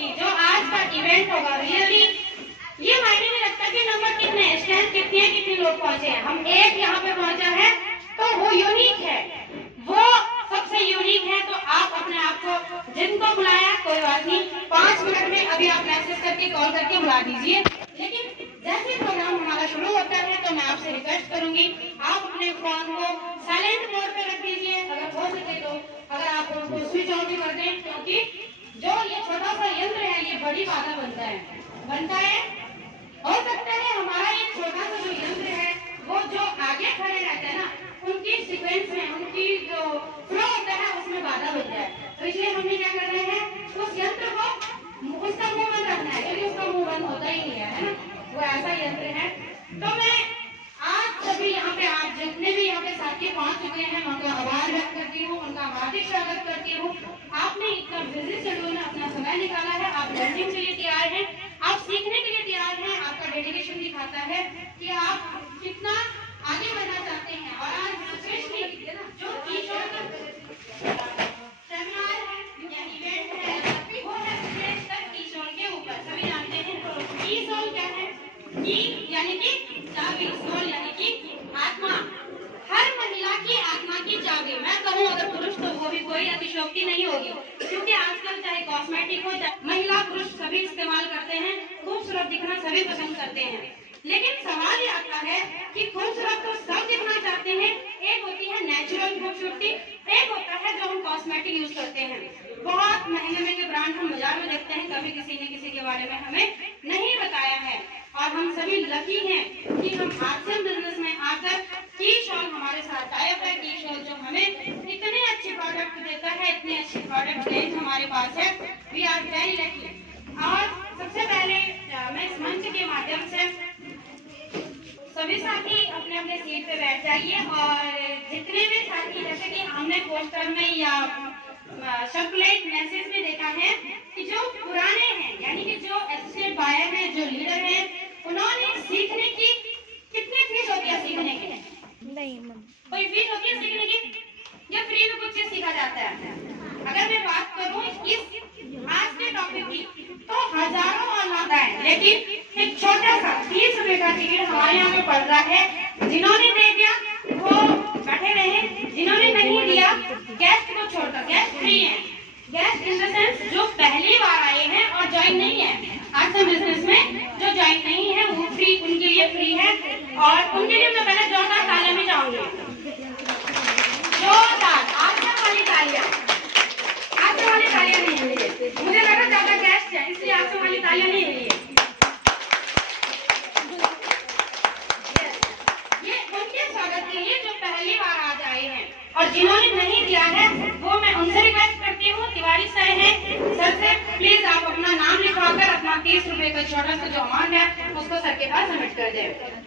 होगी, जो आज का इवेंट होगा, रियली ये मायने नहीं रखता कि नंबर कितने, स्ट्रेंथ कितनी है, कितने लोग पहुंचे हैं। हम एक यहाँ पे पहुंचा है तो वो यूनिक है, वो सबसे यूनिक है। तो आप अपने आप को, जिनको बुलाया कोई बात नहीं, 5 मिनट में अभी आप मैसेज करके कॉल करके बुला दीजिए। लेकिन जैसे प्रोग्राम हमारा शुरू होता है तो मैं आपसे रिक्वेस्ट करूंगी, आप अपने फोन को साइलेंट मोड पे रख दीजिए, अगर हो सके तो। अगर आप उनको स्विच ऑन भी कर दें, क्योंकि जो ये छोटा सा यंत्र है ये बड़ी बाधा बनता है। हो सकता है हमारा एक छोटा सा जो यंत्र है वो जो आगे खड़े रहते हैं ना, उनकी सीक्वेंस में, उनकी जो फ्लो होता है उसमें बाधा बन जाए। तो इसलिए हमने क्या कर रहे हैं, उस यंत्र को, उसका मुंह बंद रखना है, क्योंकि उसका मुंह बंद होता ही नहीं है ना, वो ऐसा यंत्र है। तो मैं आज सभी यहाँ पे, आप जितने भी यहाँ पे साथी पहुंच चुके हैं, उनका आभार व्यक्त करती हूँ, उनका हार्दिक स्वागत करती हूँ। आपने इतना बिजी शेड्यूल में अपना समय निकाला है, आप लर्निंग के लिए तैयार हैं, आप सीखने के लिए तैयार हैं। आपका डेडिकेशन दिखाता है कि आप कितना आगे बढ़ना चाहते हैं। और आज स्पेशली जो किशोर का सेमिनार है या इवेंट है, वो है स्टेज तक किशोर के ऊपर। सभी जानते हैं की सोल क्या है, की यानी कि चाबी, सोल यानी कि आत्मा, हर महिला की आत्मा की चाबी। मैं कहूँ अगर पुरुष तो वो भी कोई अतिशयोक्ति नहीं होगी, क्योंकि आजकल चाहे कॉस्मेटिक हो, चाहे महिला पुरुष सभी इस्तेमाल करते हैं, खूबसूरत दिखना सभी पसंद करते हैं। लेकिन सवाल ये आता है कि खूबसूरत तो सब दिखना चाहते हैं, एक होती है नेचुरल खूबसूरती, एक होता है जो हम कॉस्मेटिक यूज करते हैं। बहुत महंगे महंगे ब्रांड हम बाजार में देखते हैं, कभी किसी ने किसी के बारे में हमें नहीं बताया है। और हम सभी लकी हैं कि हम आर्ट्स बिजनेस में आकर कीशॉल हमारे साथ टाइप है। कीशॉल जो हमें इतने अच्छे प्रोडक्ट देता है, इतने अच्छे प्रोडक्ट रेंज हमारे पास है, वी आर वेरी लकी। और सबसे पहले मैं इस मंच के माध्यम से सभी साथी अपने अपने सीट पे बैठ जाइए, और जितने भी साथी, जैसे कि हमने पोस्टर में या सर्कुलेट मैसेज में देखा है कि जो पुराने हैं, यानी कि जो एसोसिएट बायर हैं, जो लीडर हैं, उन्होंने सीखने की कितनी फीस होती है सीखने की? नहीं, कोई फीस होती है सीखने की या फ्री में कुछ चीज सीखा जाता है? अगर मैं बात करूं इस आज के टॉपिक की तो हजारों और लाख है, लेकिन एक छोटा सा 30 रुपए का टिकट हमारे यहाँ पे पड़ रहा है। जिन्होंने दे दिया वो बैठे रहे, जिन्होंने नहीं दिया, गेस्ट को छोड़कर, गेस्ट फ्री है। गेस्ट इन द सेंस जो पहली बार आए हैं और ज्वाइन नहीं है आर्ट्स बिजनेस में, जो ज्वाइन नहीं है वो फ्री, उनके लिए फ्री है। और उनके लिए मैं पहले जोरदार तालियां भी चाहूंगी, जोरदार आस्था वाली तालियां। आस्था वाली तालियां नहीं मिली, मुझे लगा ज्यादा गेस्ट है इसलिए आस्था वाली तालियां नहीं मिली। ये उनके स्वागत के लिए जो पहली बार आज आए हैं, और जिन्होंने नहीं दिया है वो मैं उनसे रिक्वेस्ट करती हूँ, तिवारी सर हैं, सर से प्लीज आप अपना नाम लिखवाकर अपना 30 रुपए का छोटा सा जो अमाउंट है उसको सर के पास सबमिट कर दे।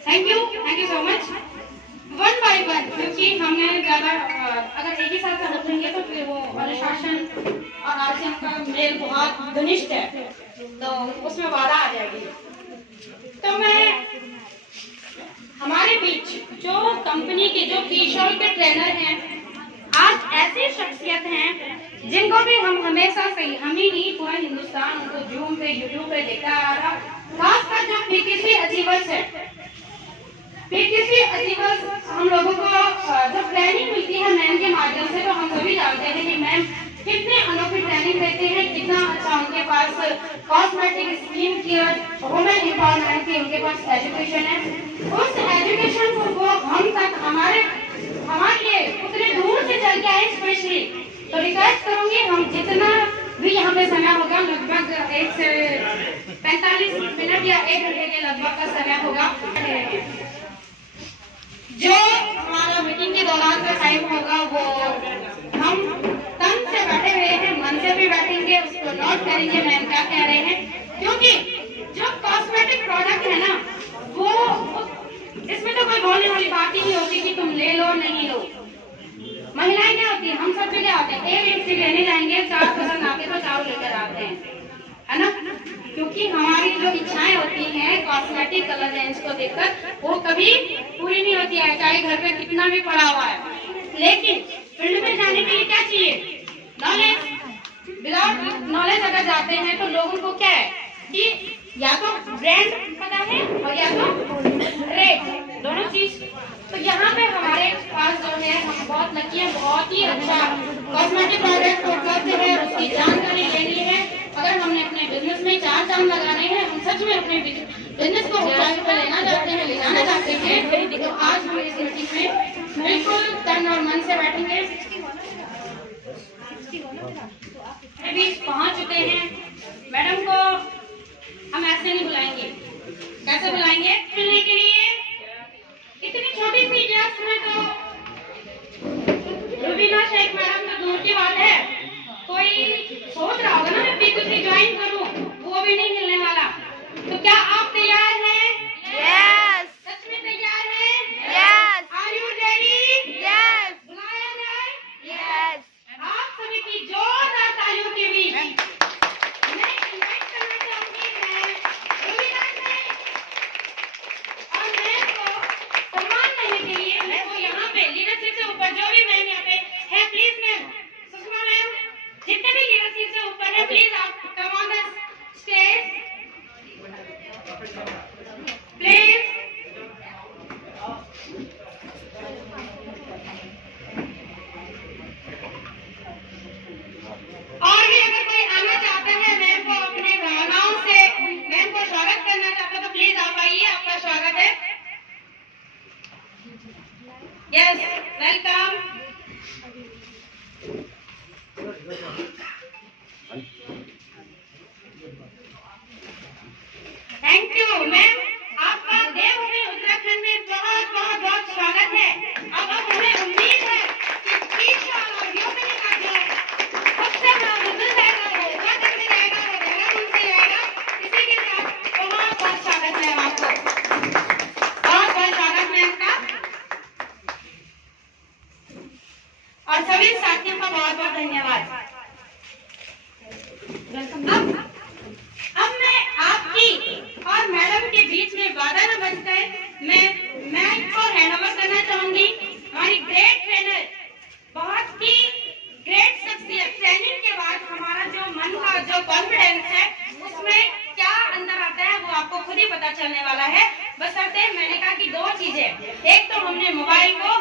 Thank you so much. 1 by 1, क्योंकि हमने ज्यादा अगर एक ही साथ से रखेंगे तो फिर वो अनुशासन और आरसीएम का मेल बहुत घनिष्ठ है, तो उसमें बाधा आ जाएगी। तो मैं हमारे बीच जो कंपनी के, जो कीशॉल के ट्रेनर हैं, आज ऐसी शख्सियत हैं जिनको भी हम हमेशा से, हम ही नहीं पूरा हिंदुस्तान उनको जूम पे, यूट्यूब पे देखा आ रहा। खासकर जो पीटीसी अचीवर्स है, पीटीसी अचीवर्स हम लोगों को जब ट्रेनिंग मिलती है मैम के माध्यम से, तो हम सभी जानते हैं कि मैम कितने अनोखी ट्रेनिंग देते हैं, कितना अच्छा उनके पास cosmetic, skin care, women empowerment की उनके पास एजुकेशन है। उस एजुकेशन को वो हम तक हमारे लिए उतने दूर से चल के आए स्पेशली। तो रिक्वेस्ट करूंगी, हम जितना भी यहाँ पे समय होगा, लगभग 1 से 45 मिनट या 1 घंटे के लगभग का समय होगा, जो हमारा मीटिंग के दौरान का टाइम होगा वो हम तन से बैठे हुए हैं, मन से भी बैठेंगे, उसको नोट करेंगे मैम क्या कह रहे हैं। क्योंकि जो कॉस्मेटिक प्रोडक्ट है ना, वो इसमें तो कोई बोलने वाली बात ही नहीं होती कि तुम ले लो नहीं लो। महिलाएं क्या होती है, हम सब जगह आते हैं, एक लिपस्टिक लेने जाएंगे, 4 पसंद आके तो 4 लेकर आते हैं, है ना, क्योंकि हमारी जो इच्छाएं होती हैं कॉस्मेटिक कलर रेंज को देखकर वो कभी पूरी नहीं होती है, चाहे घर पे कितना भी पड़ा हुआ है। लेकिन फील्ड में जाने के लिए क्या चाहिए? नॉलेज। विदाउट नॉलेज अगर जाते हैं तो लोग लोगों को क्या है कि या तो ब्रांड पता है और या तो रेट, दोनों चीज। तो यहाँ पे हमारे पास जो है, हम बहुत लकी हैं, बहुत ही अच्छा कॉस्मेटिक प्रोडक्ट उपलब्ध है, उसकी जानकारी लेनी है। अगर हमने अपने बिजनेस में 4 चांद लगाने हैं, हम सच में अपने बिजनेस को ऊंचाई पर लेना चाहते हैं, ले जाना चाहते हैं, तो आज हम इस मीटिंग में बिल्कुल तन और मन से बैठेंगे। अभी पहुंच चुके हैं। मैडम को हम ऐसे नहीं बुलाएंगे, कैसे बुलाएंगे? मिलने के लिए इतनी छोटी सी जस्ट में तो रुबीना शेख मैडम तो दूर की बात है। कोई सोच रहा होगा ना मैं P2P ज्वाइन करूं, वो भी नहीं मिलने वाला। तो क्या आप तैयार हैं? Yes. सच में तैयार हैं? Yes. Are you ready? Yes. बुलाया जाए? Yes. आप सभी की जोरदार तालियों के बीच मैं इनवाइट करना चाहूंगी रुबीना शेख और मैम को सम्मान देने के लिए। मैं वो यहाँ पे लीडरशिप से ऊपर जो भी मैम यहाँ पे है, प्लीज मैम, सुषमा मैम, जितने भी लीडरशिप से ऊपर है, प्लीज आप come on the stage please. और भी अगर कोई आना चाहता है मैम को अपने भावनाओं से मैम को स्वागत करना चाहता है, तो प्लीज आप आइए, आपका स्वागत है। Yes, welcome. Thank you ma'am, आपका देवभूमि उत्तराखंड में बहुत बहुत बहुत स्वागत है। अब हमें उम्मीद है कि 30 साल और ह्यूमनी का जो सबसे बड़ा बिजनेस जाएगा, वो उत्तराखंड में जाएगा, वो देहरादून से जाएगा। इसी के साथ बहुत बहुत स्वागत है आपको, बहुत बहुत स्वागत मैम का, और सभी साथियों का बहुत बहुत धन्यवाद। अब मैं आपकी और मैडम के बीच में वादा न बच गए, मैं को हैंड ओवर करना चाहूंगी हमारी ग्रेट ट्रेनर, बहुत ही ग्रेट शख्सियत। ट्रेनिंग के बाद हमारा जो मन का जो कॉन्फिडेंस है, उसमें क्या अंदर आता है वो आपको खुद ही पता चलने वाला है। बशर्ते मैंने कहा कि 2 चीजें, एक तो हमने मोबाइल को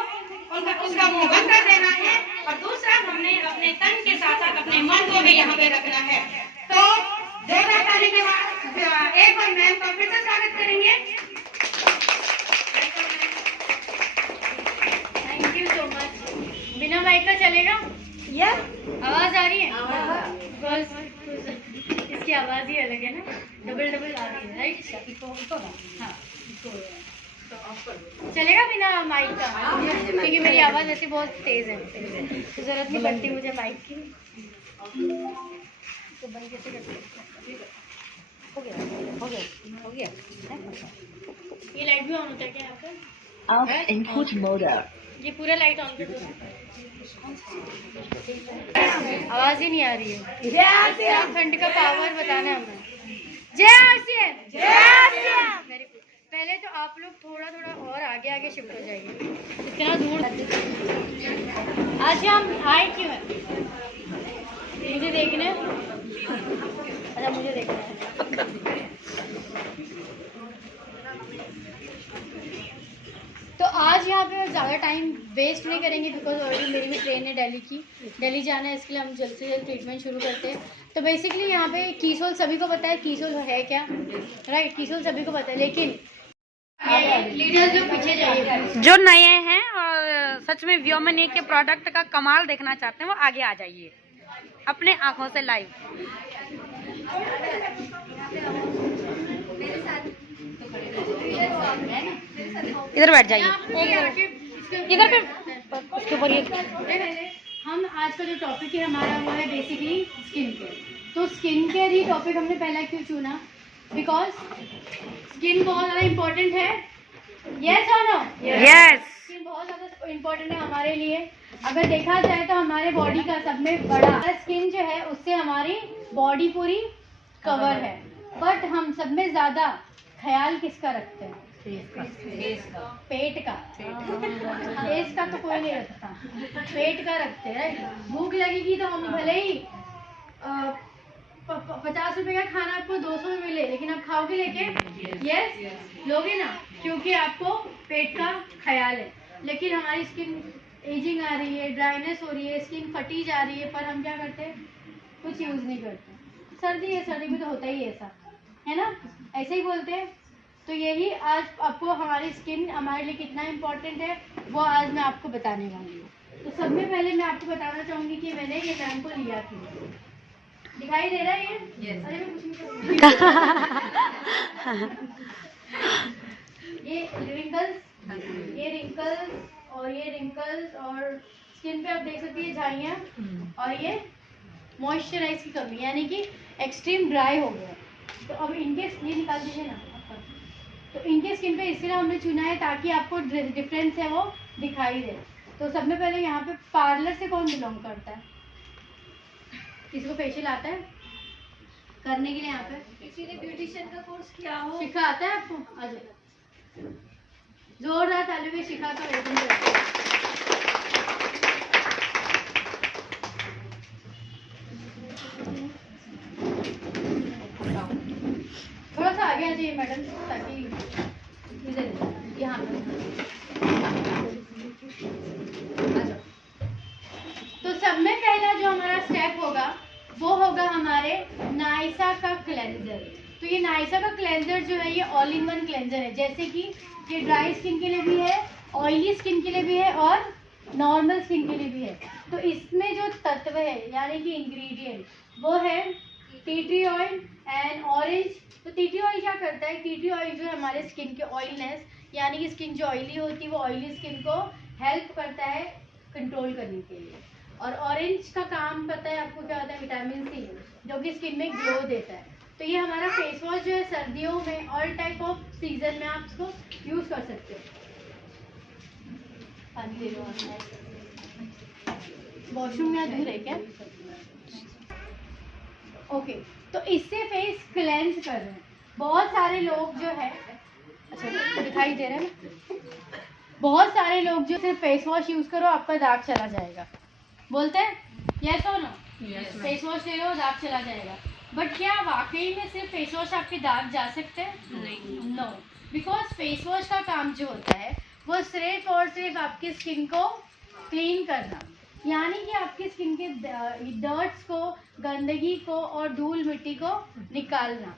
उसका मुंह बंद कर देना है, और दूसरा हमने अपने तन के साथ साथ अपने मन को भी यहाँ पे रखना है। तो जोरदार ताली के बाद एक बार मैम का फिर से स्वागत करेंगे। Thank you so much. बिना माइक का चलेगा? या आवाज आ रही है? बस इसकी आवाज ही अलग है ना, डबल आ रही है, राइट? हाँ, चलेगा बिना माइक का? क्योंकि मेरी आवाज ऐसी बहुत तेज है, तो जरूरत नहीं पड़ती मुझे माइक की। तो बंद कैसे करते? हो गया। ये लाइट भी ऑन होता है क्या यहाँ पर? Of input mode. ये पूरा लाइट ऑन कर दो। आवाज ही नहीं आ रही है। खंड का पावर बताना है हमें। जय आरसीएम। Very good. पहले तो आप लोग थोड़ा और आगे शिफ्ट हो जाइए, इतना दूर। आज हम आए क्यों हैं? मुझे देखना है। अच्छा, मुझे देखना है। तो आज यहाँ पे ज़्यादा टाइम वेस्ट नहीं करेंगे, बिकॉज ऑलरेडी मेरी भी ट्रेन है दिल्ली जाना है, इसके लिए हम जल्द से जल्द ट्रीटमेंट शुरू करते हैं। तो बेसिकली यहाँ पे कीसोल सभी को पता है, कीसोल है क्या, राइट? कीसोल सभी को पता है, लेकिन लीडर्स जो पीछे जाइए, जो नए हैं और सच में व्योमनी के प्रोडक्ट का कमाल देखना चाहते हैं, वो आगे आ जाइए अपने आंखों से लाइव। इधर बैठ जाइए, इधर पे उसके ऊपर। हम आज का जो टॉपिक है हमारा वो है बेसिकली स्किन केयर। तो स्किन केयर ही टॉपिक हमने पहला क्यों चुना? बिकॉज स्किन बहुत ज़्यादा इम्पोर्टेंट है। यस और नो? यस। स्किन बहुत ज़्यादा इम्पोर्टेंट है हमारे लिए। अगर देखा जाए तो हमारे बॉडी का सब में बड़ा स्किन जो है, उससे हमारी बॉडी पूरी कवर है। बट हम सब में ज़्यादा ख्याल किसका रखते हैं? पेट का। फेस का तो कोई नहीं रखता, पेट का रखते हैं। भूख लगेगी तो हम भले ही 50 रुपए का खाना आपको 200 में मिले, लेकिन आप खाओगे लेके? यस, लोगे ना, क्योंकि आपको पेट का ख्याल है। लेकिन हमारी स्किन एजिंग आ रही है, ड्राइनेस हो रही है, स्किन फटी जा रही है, पर हम क्या करते हैं? कुछ यूज नहीं करते। सर्दी है, सर्दी में तो होता ही ऐसा है ना, ऐसे ही बोलते हैं। तो यही आज आपको हमारी स्किन हमारे लिए कितना इम्पोर्टेंट है वो आज मैं आपको बताने वाली हूँ। तो सबसे पहले मैं आपको बताना चाहूंगी कि मैंने ये शैम्पू लिया क्यों। दिखाई दे रहा है ये? yes. अरे मैं कुछ नहीं ये रिंकल्स और स्किन पे आप देख सकते हैं झाइयाँ, और ये मॉइस्चराइज की कमी, यानी कि एक्सट्रीम ड्राई हो गया। तो अब इनके ये निकाल दीजिए ना। तो इनके स्किन पे इसलिए हमने चुना है ताकि आपको डिफरेंस है वो दिखाई दे। तो सबसे पहले यहाँ पे पार्लर से कौन बिलोंग करता है? किसी को फेशियल आता है करने के लिए? यहाँ पे किसी ने ब्यूटिशियन का कोर्स किया हो, सिखा आता है आपको? आ जाओ, जोरदार ताली में सिखा कर वेलकम करते हैं। थोड़ा सा आगे आ जाइए मैडम, ताकि इधर यहाँ पे आ जाओ। तो सब में पहला जो हमारा स्टेप होगा वो होगा हमारे नाइसा का क्लेंजर। तो ये नाइसा का क्लेंजर जो है ये ऑल इन वन क्लेंजर है, जैसे कि ये ड्राई स्किन के लिए भी है, ऑयली स्किन के लिए भी है और नॉर्मल स्किन के लिए भी है। तो इसमें जो तत्व है यानी कि इंग्रेडिएंट वो है tea tree oil and orange. तो टी ट्री ऑयल क्या करता है? टी ट्री ऑयल जो है हमारे स्किन के ऑयलनेस यानी कि स्किन जो ऑयली होती है वो ऑयली स्किन को हेल्प करता है कंट्रोल करने के लिए। और ऑरेंज का काम पता है आपको क्या होता है? विटामिन सी, जो कि स्किन में ग्लो देता है। तो ये हमारा फेस वॉश जो है सर्दियों में ऑल टाइप ऑफ सीजन में आप इसको यूज कर सकते हो। पानी ले लो। वॉशरूम में दूर है क्या? ओके, तो इससे फेस क्लेंस कर रहे हैं बहुत सारे लोग जो है। अच्छा दिखाई दे रहा है ना? बहुत सारे लोग जो सिर्फ फेस वॉश यूज करो आपका दाग चला जाएगा बोलते हैं, यस और नो? फेस वॉश ले लो दाग चला जाएगा। बट क्या वाकई में सिर्फ फेस वॉश आपके दाग जा सकते हैं? नहीं, नो। बिकॉज फेस वॉश का काम जो होता है वो सिर्फ और सिर्फ आपकी स्किन को क्लीन करना, यानी कि आपकी स्किन के डर्ट्स को, गंदगी को और धूल मिट्टी को निकालना।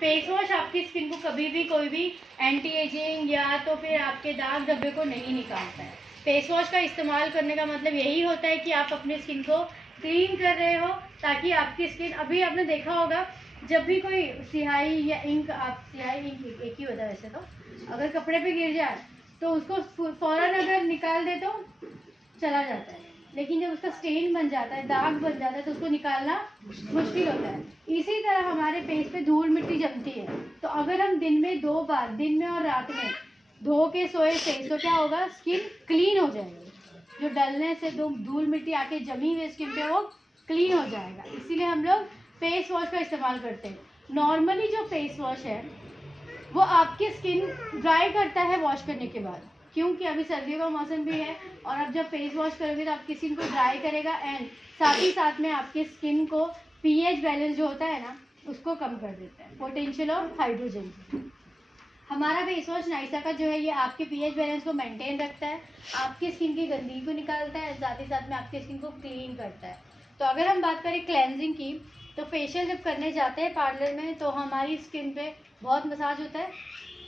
फेस वॉश आपकी स्किन को कभी भी कोई भी एंटी एजिंग या तो फिर आपके दाग धब्बे को नहीं निकालता है। फेस वॉश का इस्तेमाल करने का मतलब यही होता है कि आप अपनी स्किन को क्लीन कर रहे हो, ताकि आपकी स्किन, अभी आपने देखा होगा जब भी कोई स्याही या इंक, आप स्याही इंक एक ही होता है वैसे तो, अगर कपड़े पे गिर जाए तो उसको फौरन अगर निकाल दे तो चला जाता है, लेकिन जब उसका स्टेन बन जाता है, दाग बन जाता है, तो उसको निकालना मुश्किल होता है। इसी तरह हमारे फेस पे धूल मिट्टी जमती है, तो अगर हम दिन में 2 बार, दिन में और रात में धो के सोए फेस, तो क्या होगा? स्किन क्लीन हो जाएगी। जो डलने से धूल मिट्टी आके जमी हुई स्किन पे वो क्लीन हो जाएगा। इसीलिए हम लोग फेस वॉश का इस्तेमाल करते हैं। नॉर्मली जो फेस वॉश है वो आपकी स्किन ड्राई करता है वॉश करने के बाद, क्योंकि अभी सर्दियों का मौसम भी है, और अब जब फेस वॉश करोगे तो आपकी स्किन को ड्राई करेगा एंड साथ ही साथ में आपकी स्किन को पीएच बैलेंस जो होता है ना उसको कम कर देता है, पोटेंशियल ऑफ हाइड्रोजन। हमारा फेस वॉश नाइसा का जो है ये आपके पीएच बैलेंस को मेंटेन रखता है, आपकी स्किन की गंदगी को निकालता है, साथ ही साथ में आपकी स्किन को क्लीन करता है। तो अगर हम बात करें क्लेंजिंग की, तो फेशियल जब करने जाते हैं पार्लर में तो हमारी स्किन पे बहुत मसाज होता है,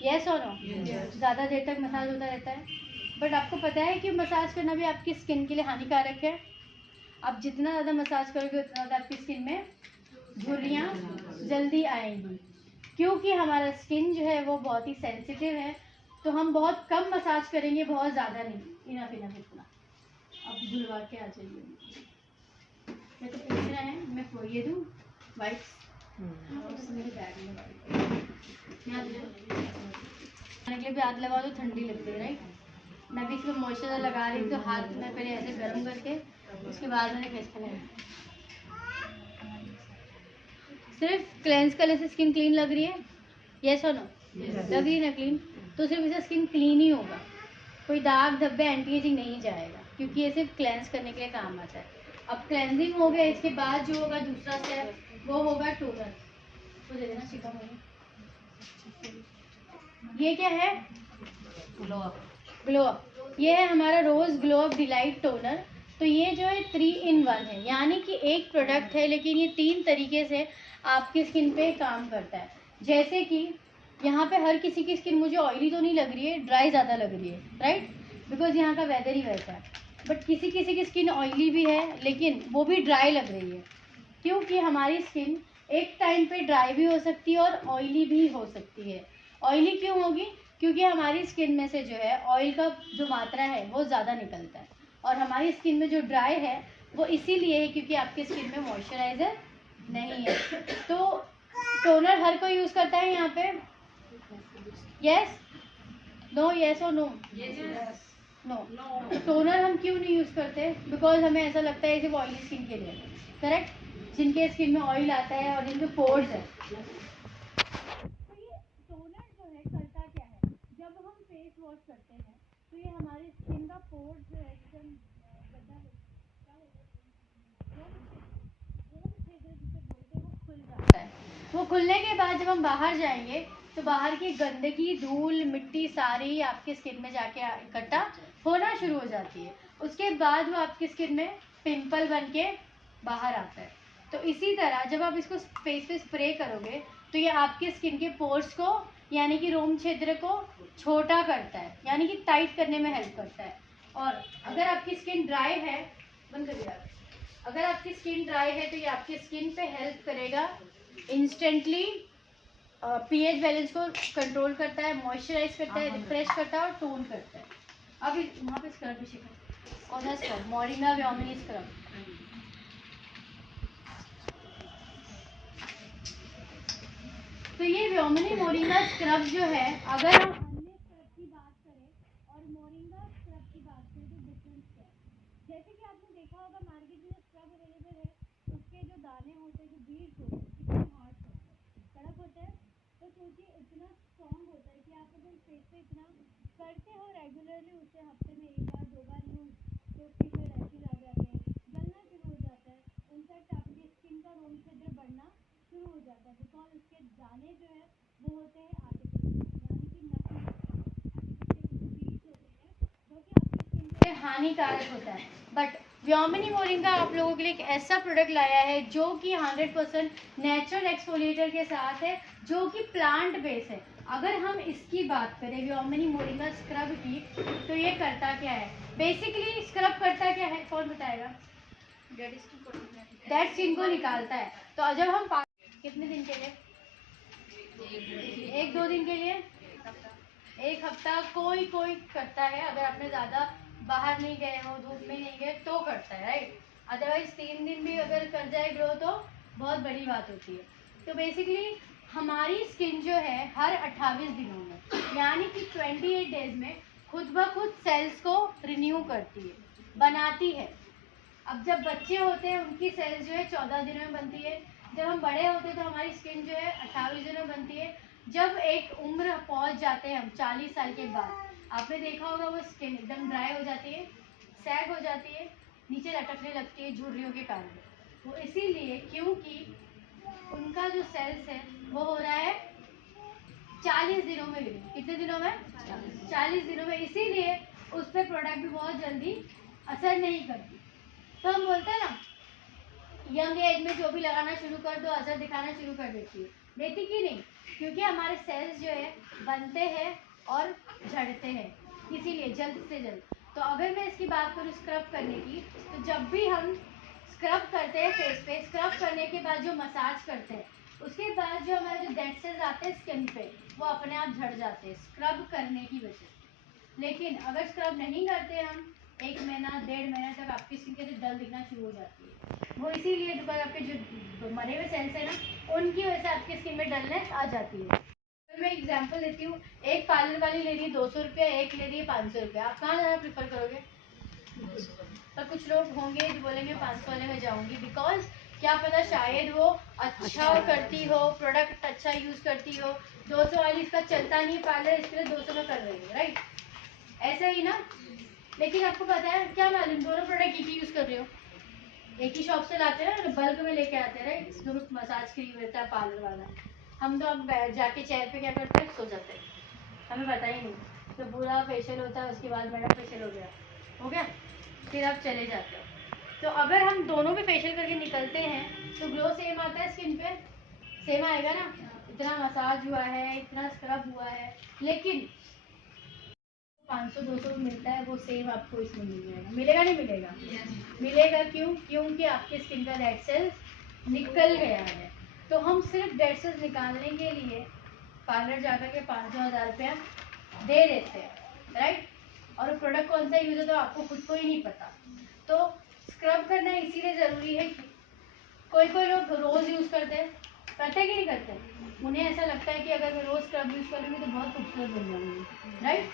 यस और नो? ज़्यादा देर तक मसाज होता रहता है। बट आपको पता है कि मसाज करना भी आपकी स्किन के लिए हानिकारक है। आप जितना ज़्यादा मसाज करोगे उतना ज़्यादा आपकी स्किन में झुर्रियाँ जल्दी आएंगी, क्योंकि हमारा स्किन जो है वो बहुत ही सेंसिटिव है। तो हम बहुत कम मसाज करेंगे, बहुत ज़्यादा नहीं, इनफ इतना। अब झुलवा के आ जाइए। मैं तो पूछ रहा है, मैं ये दूँ वाइप्स? मेरे बैग में खाने के लिए भी हाथ लगा दो, ठंडी लगती है राइट। मैं भी इसमें मॉइस्चराइजर लगा रही हूँ, तो हाथ में पहले ऐसे गर्म करके उसके बाद मैंने फेस पे लगाया। सिर्फ क्लेंस करने से स्किन क्लीन लग रही है, यस और नो? लग रही है ना क्लीन? तो सिर्फ इससे स्किन क्लीन ही होगा, कोई दाग धब्बे एंटी एजिंग नहीं जाएगा, क्योंकि ये सिर्फ क्लेंस करने के लिए काम आता है। अब क्लेंजिंग हो गया, इसके बाद जो होगा दूसरा स्टेप वो होगा टोनर। तो दे देना शिखा मुझे। ये क्या है? Glow up. ये है हमारा रोज ग्लो अप डिलाइट टोनर। तो ये जो है 3 in 1 है, यानी कि एक प्रोडक्ट है लेकिन ये 3 तरीके से आपकी स्किन पे काम करता है। जैसे कि यहाँ पे हर किसी की स्किन मुझे ऑयली तो नहीं लग रही है, ड्राई ज़्यादा लग रही है, राइट, बिकॉज यहाँ का वेदर ही वैसा है। बट किसी किसी की स्किन ऑयली भी है लेकिन वो भी ड्राई लग रही है, क्योंकि हमारी स्किन एक टाइम पे ड्राई भी हो सकती है और ऑयली भी हो सकती है। ऑयली क्यों होगी? क्योंकि हमारी स्किन में से जो है ऑयल का जो मात्रा है वो ज़्यादा निकलता है, और हमारी स्किन में जो ड्राई है वो इसीलिए है क्योंकि आपकी स्किन में मॉइस्चराइज़र नहीं है। तो टोनर हर कोई यूज़ करता है यहाँ पे? यस, नो, यस और नो? नो। टोनर हम क्यों नहीं यूज़ करते? बिकॉज हमें ऐसा लगता है सिर्फ ऑयली स्किन के लिए, करेक्ट, जिनके स्किन में ऑयल आता है और जिनके पोर्स है। तो ये टोनर जो है करता क्या है, जब हम फेस वॉश करते हैं तो ये हमारी स्किन का पोर्स जो है, जिसे हम गड्ढा क्या बोलते हैं, वो खुल जाता है। वो खुलने के बाद जब हम बाहर जाएंगे तो बाहर की गंदगी, धूल, मिट्टी सारी आपकी स्किन में जाके इकट्ठा होना शुरू हो जाती है। उसके बाद वो आपकी स्किन में पिंपल बन के बाहर आता है। तो इसी तरह जब आप इसको फेस पे स्प्रे करोगे तो ये आपकी स्किन के पोर्स को, यानी कि रोम छिद्र को छोटा करता है, यानी कि टाइट करने में हेल्प करता है। और अगर आपकी स्किन ड्राई है, बंद कर दिया, अगर आपकी स्किन ड्राई है तो ये आपकी स्किन पे हेल्प करेगा, इंस्टेंटली पीएच बैलेंस को कंट्रोल करता है, मॉइस्चराइज करता है, रिफ्रेश करता है और टोन करता है। अब वहाँ पे स्क्रब भी सीखा, कौन सा स्क्रब? Moringa व्योमिनी scrub. तो ये व्योमिनी मोरिंगा स्क्रब जो है, अगर हम अन्य स्क्रब की बात करें और मोरिंगा स्क्रब की बात करें तो डिफरेंस क्या है? जैसे कि आपने देखा होगा मार्केट में स्क्रब अवेलेबल है, उसके जो दाने होते हैं, जो बीड्स होते हैं, कितने हार्ड होते हैं, कड़क होते हैं। तो सोचिए इतना स्ट्रॉन्ग होता है कि आप अगर फेस पे इतना करते हो रेगुलरली, उससे हफ्ते में 1 बार 2 बार यूज, तो स्किन में रैशेज आ जाते हैं, जलना शुरू हो जाता है, इनफैक्ट आपकी स्किन का रोम छिद्र बढ़ना शुरू हो जाता है, बिकॉज उसके दाने जो है वो होते हैं आर्टिफिशियल, यानी कि नकली बीज होते हैं, जो कि आपकी स्किन के लिए हानिकारक होता है। बट व्योमिनी मोरिंगा आप लोगों के लिए एक ऐसा प्रोडक्ट लाया है जो कि 100% नेचुरल एक्सफोलिएटर के साथ है, जो कि प्लांट बेस है। अगर हम इसकी बात करें व्योमिनी मोरिंगा स्क्रब की, तो ये करता क्या है? बेसिकली स्क्रब करता क्या है, कौन बताएगा? डेड स्किन को निकालता है। तो जब हम कितने दिन के लिए? 1-2 दिन के लिए, 1 हफ्ता कोई कोई करता है, अगर आपने ज़्यादा बाहर नहीं गए हो, धूप में नहीं गए तो करता है, राइट। अदरवाइज 3 दिन भी अगर कर जाए ग्रो तो बहुत बड़ी बात होती है। तो बेसिकली हमारी स्किन जो है हर 28 दिनों में, यानी कि 28 डेज में खुद ब खुद सेल्स को रिन्यू करती है, बनाती है। अब जब बच्चे होते हैं उनकी सेल्स जो है 14 दिनों में बनती है, जब हम बड़े होते हैं तो हमारी स्किन जो है 28 दिनों में बनती है। जब एक उम्र पहुंच जाते हैं हम 40 साल के बाद, आपने देखा होगा वो स्किन एकदम ड्राई हो जाती है, सैग हो जाती है, नीचे लटकने लगती है झुर्रियों के कारण। वो इसीलिए क्योंकि उनका जो सेल्स है वो हो रहा है 40 दिनों में रिन्यू। कितने दिनों में? 40 दिनों में। इसीलिए उस पर प्रोडक्ट भी बहुत जल्दी असर नहीं करती। तो हम बोलते हैं ना, यंग एज में जो भी लगाना शुरू कर दो असर दिखाना शुरू कर देती है, देती कि नहीं? क्योंकि हमारे सेल्स जो है बनते हैं और झड़ते हैं, इसीलिए जल्द से जल्द। तो अगर मैं इसकी बात करूँ स्क्रब करने की, तो जब भी हम स्क्रब करते हैं फेस पे, स्क्रब करने के बाद जो मसाज करते हैं, उसके बाद जो हमारे जो डेड सेल्स आते हैं स्किन पे, वो अपने आप झड़ जाते हैं स्क्रब करने की वजह से। लेकिन अगर स्क्रब नहीं करते हम 1 महीना 1.5 महीना तक, आपकी स्किन के डल दिखना शुरू हो जाती है। वो इसीलिए बिकॉज आपके जो मरे हुए सेल्स है ना, उनकी वजह से आपकी स्किन में डलनेस आ जाती है। तो मैं एग्जांपल देती हूँ, एक पार्लर वाली ले रही है 200 रुपया, एक ले रही है 500 रुपया, आप कहाँ जाना प्रेफर करोगे? पर कुछ लोग होंगे जो बोलेंगे 500 वाले में जाऊंगी, बिकॉज क्या पता शायद वो अच्छा करती हो, प्रोडक्ट अच्छा यूज करती हो। 200 वाली इसका चलता नहीं पार्लर, इसके लिए 200 में कर रही है, राइट? ऐसा ही ना। लेकिन आपको पता है क्या मालूम, दोनों प्रोडक्ट एक ही यूज कर रहे हो, एक ही शॉप से लाते हैं ना, बल्क में लेके आते हैं राइट, जो मसाज क्रीम रहता है पार्लर वाला। हम तो अब जाके चेयर पे क्या करते हैं, सो जाते हैं, हमें पता ही नहीं। तो पूरा फेशियल होता है, उसके बाद मैडम फेशियल हो गया, फिर आप चले जाते हो। तो अगर हम दोनों भी फेशियल करके निकलते हैं तो ग्लो सेम आता है स्किन पे, सेम आएगा ना, इतना मसाज हुआ है, इतना स्क्रब हुआ है, लेकिन 500-200 मिलता है वो सेम आपको इसमें मिल जाएगा। मिलेगा नहीं मिलेगा? मिलेगा क्यों? क्योंकि आपकी स्किन का डेड सेल्स निकल गया है। तो हम सिर्फ डेड सेल्स निकालने के लिए पार्लर जाकर के 500-1000 रुपया दे देते हैं राइट। और प्रोडक्ट कौन सा यूज है तो आपको खुद को ही नहीं पता। तो स्क्रब करना इसीलिए ज़रूरी है कि कोई लोग रोज़ यूज़ करते हैं कि नहीं करते, उन्हें ऐसा लगता है कि अगर मैं रोज़ स्क्रब यूज़ करूँगी तो बहुत खूबसूरत बन जाऊँगी राइट।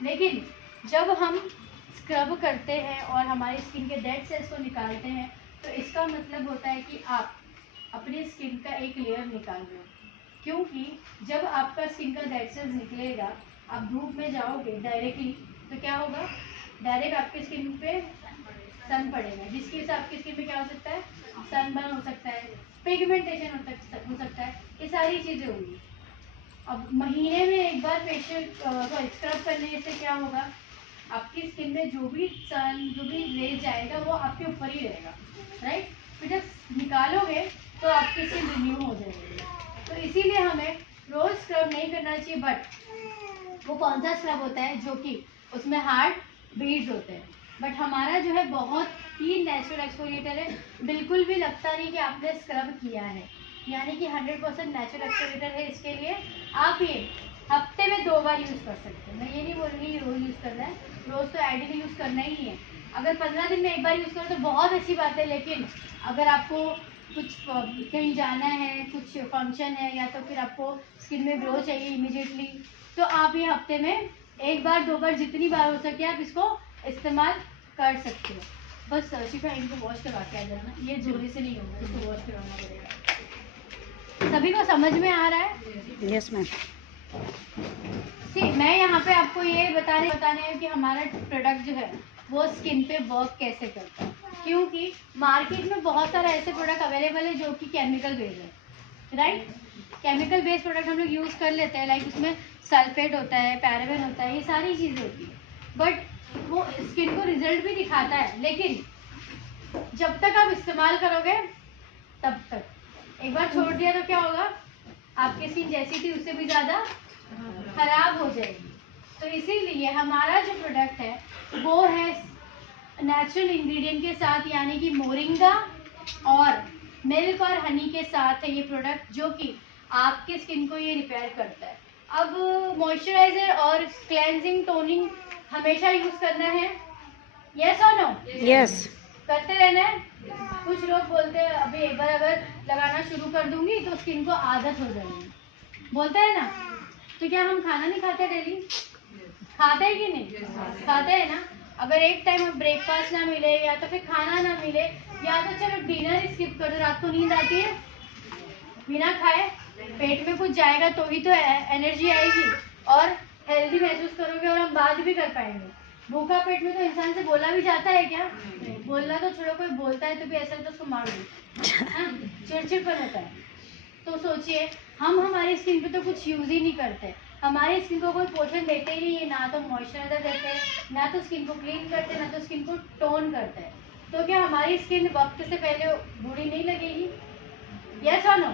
लेकिन जब हम स्क्रब करते हैं और हमारी स्किन के डेड सेल्स को निकालते हैं तो इसका मतलब होता है कि आप अपनी स्किन का एक लेयर निकाल रहे हो। क्योंकि जब आपका स्किन का डेड सेल्स निकलेगा, आप धूप में जाओगे डायरेक्टली तो क्या होगा, डायरेक्ट आपकी स्किन पे सन पड़ेगा, जिसकी वजह से आपकी स्किन पे क्या हो सकता है, सनबर्न हो सकता है, पिगमेंटेशन हो सकता है, ये सारी चीज़ें होंगी। अब महीने में एक बार फेशियल स्क्रब करने से क्या होगा, आपकी स्किन में जो भी रेज जाएगा वो आपके ऊपर ही रहेगा राइट। फिर जब निकालोगे तो आपकी स्किन रिन्यू हो जाएगी। तो इसीलिए हमें रोज स्क्रब नहीं करना चाहिए। बट वो कौन सा स्क्रब होता है जो कि उसमें हार्ड बीड्स होते हैं, बट हमारा जो है बहुत ही नेचुरल एक्सफोलिएटर है, बिल्कुल भी लगता नहीं कि आपने स्क्रब किया है, यानी कि 100% नेचुरल एक्सफोलिएटर है। इसके लिए आप ये हफ्ते में 2 बार यूज़ कर सकते हैं। मैं ये नहीं बोल रही रोज़ यूज़ करना है, रोज़ तो आइडियली यूज़ करना ही है। अगर 15 दिन में एक बार यूज़ करो तो बहुत अच्छी बात है, लेकिन अगर आपको कुछ कहीं जाना है, कुछ फंक्शन है, या तो फिर आपको स्किन में ग्लो चाहिए इमीडिएटली, तो आप ये हफ्ते में 1 बार 2 बार जितनी बार हो सके आप इसको इस्तेमाल कर सकते हो। बस शिफा इनको वॉश करवा के आ जाना, ये जोरी से नहीं होगा, इसको वॉश करवाना पड़ेगा। सभी को समझ में आ रहा है? Yes ma'am. मैं यहाँ पे आपको ये बताने हैं कि हमारा प्रोडक्ट जो है वो स्किन पे वर्क कैसे करता है। क्योंकि मार्केट में बहुत सारे ऐसे प्रोडक्ट अवेलेबल है जो कि केमिकल बेस्ड है राइट। केमिकल बेस्ड प्रोडक्ट हम लोग यूज़ कर लेते हैं, लाइक उसमें सल्फेट होता है, पैराबेन होता है, ये सारी चीज़ें होती है, बट वो स्किन को रिजल्ट भी दिखाता है, लेकिन जब तक आप इस्तेमाल करोगे तब तक। एक बार छोड़ दिया तो क्या होगा, आपकी स्किन जैसी थी उससे भी ज़्यादा खराब हो जाएगी। तो इसीलिए हमारा जो प्रोडक्ट है वो है नेचुरल इंग्रेडिएंट के साथ, यानी कि मोरिंगा और मिल्क और हनी के साथ है ये प्रोडक्ट, जो कि आपके स्किन को ये रिपेयर करता है। अब मॉइस्चराइजर और क्लेंजिंग टोनिंग हमेशा यूज करना है, यस और नो? यस। करते रहना है। कुछ लोग बोलते हैं अभी एक बार अगर लगाना शुरू कर दूंगी तो स्किन को आदत हो जाएगी, बोलते हैं ना। तो क्या हम खाना नहीं खाते डेली? खाते हैं कि नहीं? खाते हैं ना। अगर एक टाइम अब ब्रेकफास्ट ना मिले या तो फिर खाना ना मिले, या तो चलो डिनर स्किप कर दो, रात को नींद आती है, बिना खाए पेट में कुछ जाएगा तो ही तो एनर्जी आएगी और हेल्दी महसूस करोगे और हम बात भी कर पाएंगे। भूखा पेट में तो इंसान से बोला भी जाता है क्या? बोलना तो छोड़ो, कोई बोलता है तो भी ऐसा तो उसको मार दो, चिड़चिड़पन होता है। तो सोचिए हम हमारी स्किन पे तो कुछ यूज ही नहीं करते, हमारी स्किन को कोई पोषण देते ही नहीं है, ना तो मॉइस्चराइजर देते हैं, ना तो स्किन को क्लीन करते हैं, ना तो स्किन को टोन करते हैं। तो क्या हमारी स्किन वक्त से पहले बूढ़ी नहीं लगेगी? यस और नो?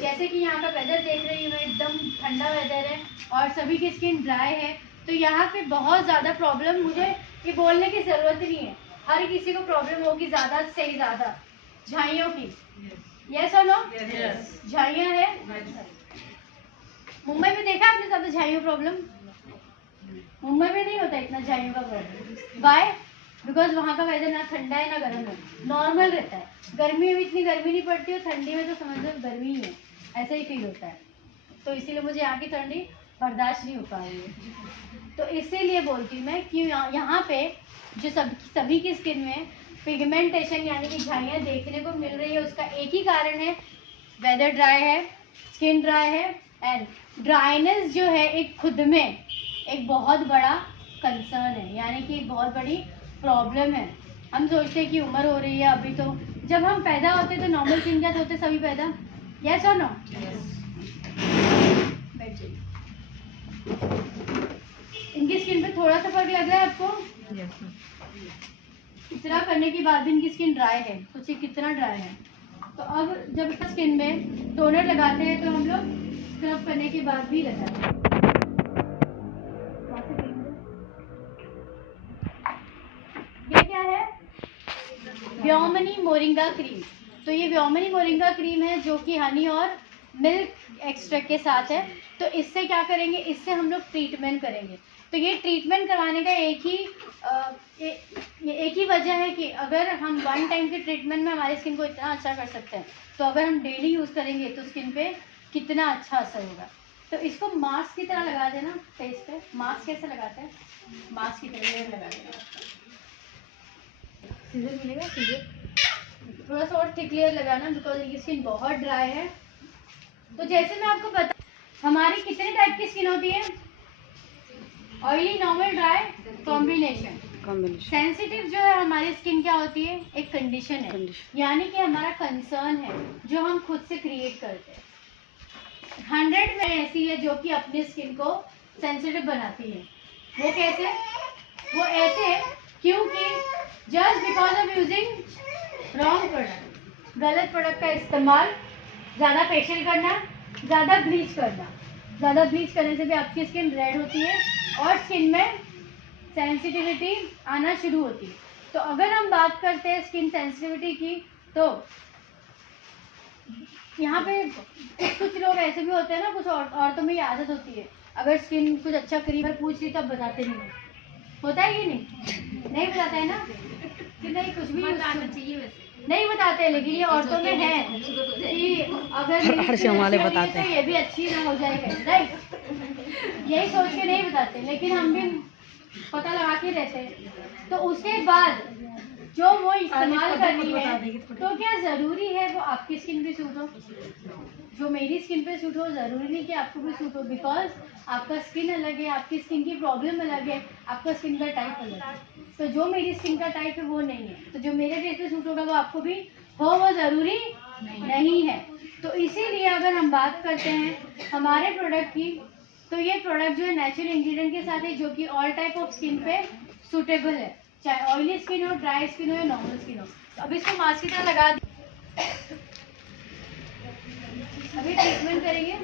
जैसे कि यहाँ का वेदर देख रही हूँ मैं, एकदम ठंडा वेदर है और सभी की स्किन ड्राई है, तो यहाँ पे बहुत ज़्यादा प्रॉब्लम, मुझे ये बोलने की ज़रूरत नहीं है, हर किसी को प्रॉब्लम होगी ज़्यादा से ज़्यादा झाइयों की। यस और नो? झाइयाँ है। मुंबई में देखा आपने ज़्यादा झाइयों प्रॉब्लम? मुंबई में नहीं होता इतना झाइयों का प्रॉब्लम। वाई? बिकॉज वहाँ का वेदर ना ठंडा है ना गर्म है, नॉर्मल रहता है। गर्मी में इतनी गर्मी नहीं पड़ती और ठंडी में तो समझ लो गर्मी ही है, ऐसा ही फील होता है। तो इसीलिए मुझे यहाँ की ठंडी बर्दाश्त नहीं हो पा रही है। तो इसीलिए बोलती हूँ मैं कि यहाँ पे जो सभी की स्किन में पिगमेंटेशन यानी कि झाइयाँ देखने को मिल रही है, उसका एक ही कारण है, वेदर ड्राई है, स्किन ड्राई है। एंड ड्राइनेस जो है एक खुद में एक बहुत बड़ा कंसर्न है, यानी कि बहुत बड़ी प्रॉब्लम है। हम सोचते हैं कि उम्र हो रही है अभी, तो जब हम पैदा होते तो नॉर्मल स्किन क्या होते सभी पैदा, यस और नो? बैठ जाइए। इनकी स्किन पे थोड़ा सा फर्क लग रहा है आपको? इतना करने के बाद भी इनकी स्किन ड्राई है, सोचिए कितना ड्राई है। तो अब जब इस स्किन में टोनर लगाते हैं तो हम लोग स्क्रब करने के बाद भी लगाते हैं। ये क्या है? व्योमनी मोरिंगा क्रीम। तो ये व्योमनी मोरिंगा क्रीम है जो कि हनी और मिल्क एक्सट्रैक्ट के साथ है। तो इससे क्या करेंगे, इससे हम लोग ट्रीटमेंट करेंगे। तो ये ट्रीटमेंट करवाने का एक ही वजह है कि अगर हम वन टाइम के ट्रीटमेंट में हमारी स्किन को इतना अच्छा कर सकते हैं, तो अगर हम डेली यूज़ करेंगे तो स्किन पे कितना अच्छा असर होगा। तो इसको मास्क की तरह लगा देना फेस पे। मास्क कैसे लगाते हैं? मास्क की तरह लेयर लगा देना। सीजर मिलेगा, सीजर थोड़ा सा और थिक लेयर लगाना, बिकॉज ये स्किन बहुत ड्राई है। तो जैसे मैं आपको बता, हमारी कितने टाइप की स्किन होती है? Oily, normal, dry, combination. Sensitive जो है हमारी स्किन क्या होती है? एक कंडीशन है, यानी कि हमारा कंसर्न है जो हम खुद से क्रिएट करते हैं। 100 में ऐसी है जो कि अपनी स्किन को सेंसिटिव बनाती है। वो कैसे? वो ऐसे क्योंकि just because of using wrong product, गलत प्रोडक्ट का इस्तेमाल, ज़्यादा फेशियल करना, ज़्यादा ब्लीच करना। ज़्यादा ब्लीच करने से भी आपकी स्किन रेड होती है और स्किन में सेंसिटिविटी आना शुरू होती है। तो अगर हम बात करते हैं स्किन सेंसिटिविटी की, तो यहाँ पे कुछ लोग ऐसे भी होते हैं ना, कुछ औरतों में ये आदत होती है, अगर स्किन कुछ अच्छा क्रीम पर पूछ ली तब बताते नहीं। होता है कि नहीं बताता है ना कि नहीं, कुछ भी बताना चाहिए वैसे नहीं बताते, लेकिन ये औरतों में है कि अगर हर से हमारे बताते हैं तो ये भी अच्छी ना हो जाएगा, राइट? यही सोच के नहीं बताते, लेकिन हम भी पता लगा के रहते हैं। तो उसके बाद जो वो इस्तेमाल करनी है, तो क्या ज़रूरी है वो आपकी स्किन पे सूट हो? जो मेरी स्किन पे सूट हो ज़रूरी नहीं कि आपको भी सूट हो, बिकॉज आपका स्किन अलग है, आपकी स्किन की प्रॉब्लम अलग है, आपका स्किन का टाइप अलग है। तो जो मेरी स्किन का टाइप है वो नहीं है, तो जो मेरे फेस पे सूट होगा वो आपको भी हो, वो ज़रूरी नहीं है। तो इसीलिए अगर हम बात करते हैं हमारे प्रोडक्ट की, तो ये प्रोडक्ट जो है नेचुरल इंग्रेडिएंट के साथ है, जो कि ऑल टाइप ऑफ स्किन पे सूटेबल है, चाहे ऑयली स्किन हो, ड्राई स्किन हो या नॉर्मल स्किन हो। तो अभी इसको मास्क की तरह लगा अभी ट्रीटमेंट करेंगे।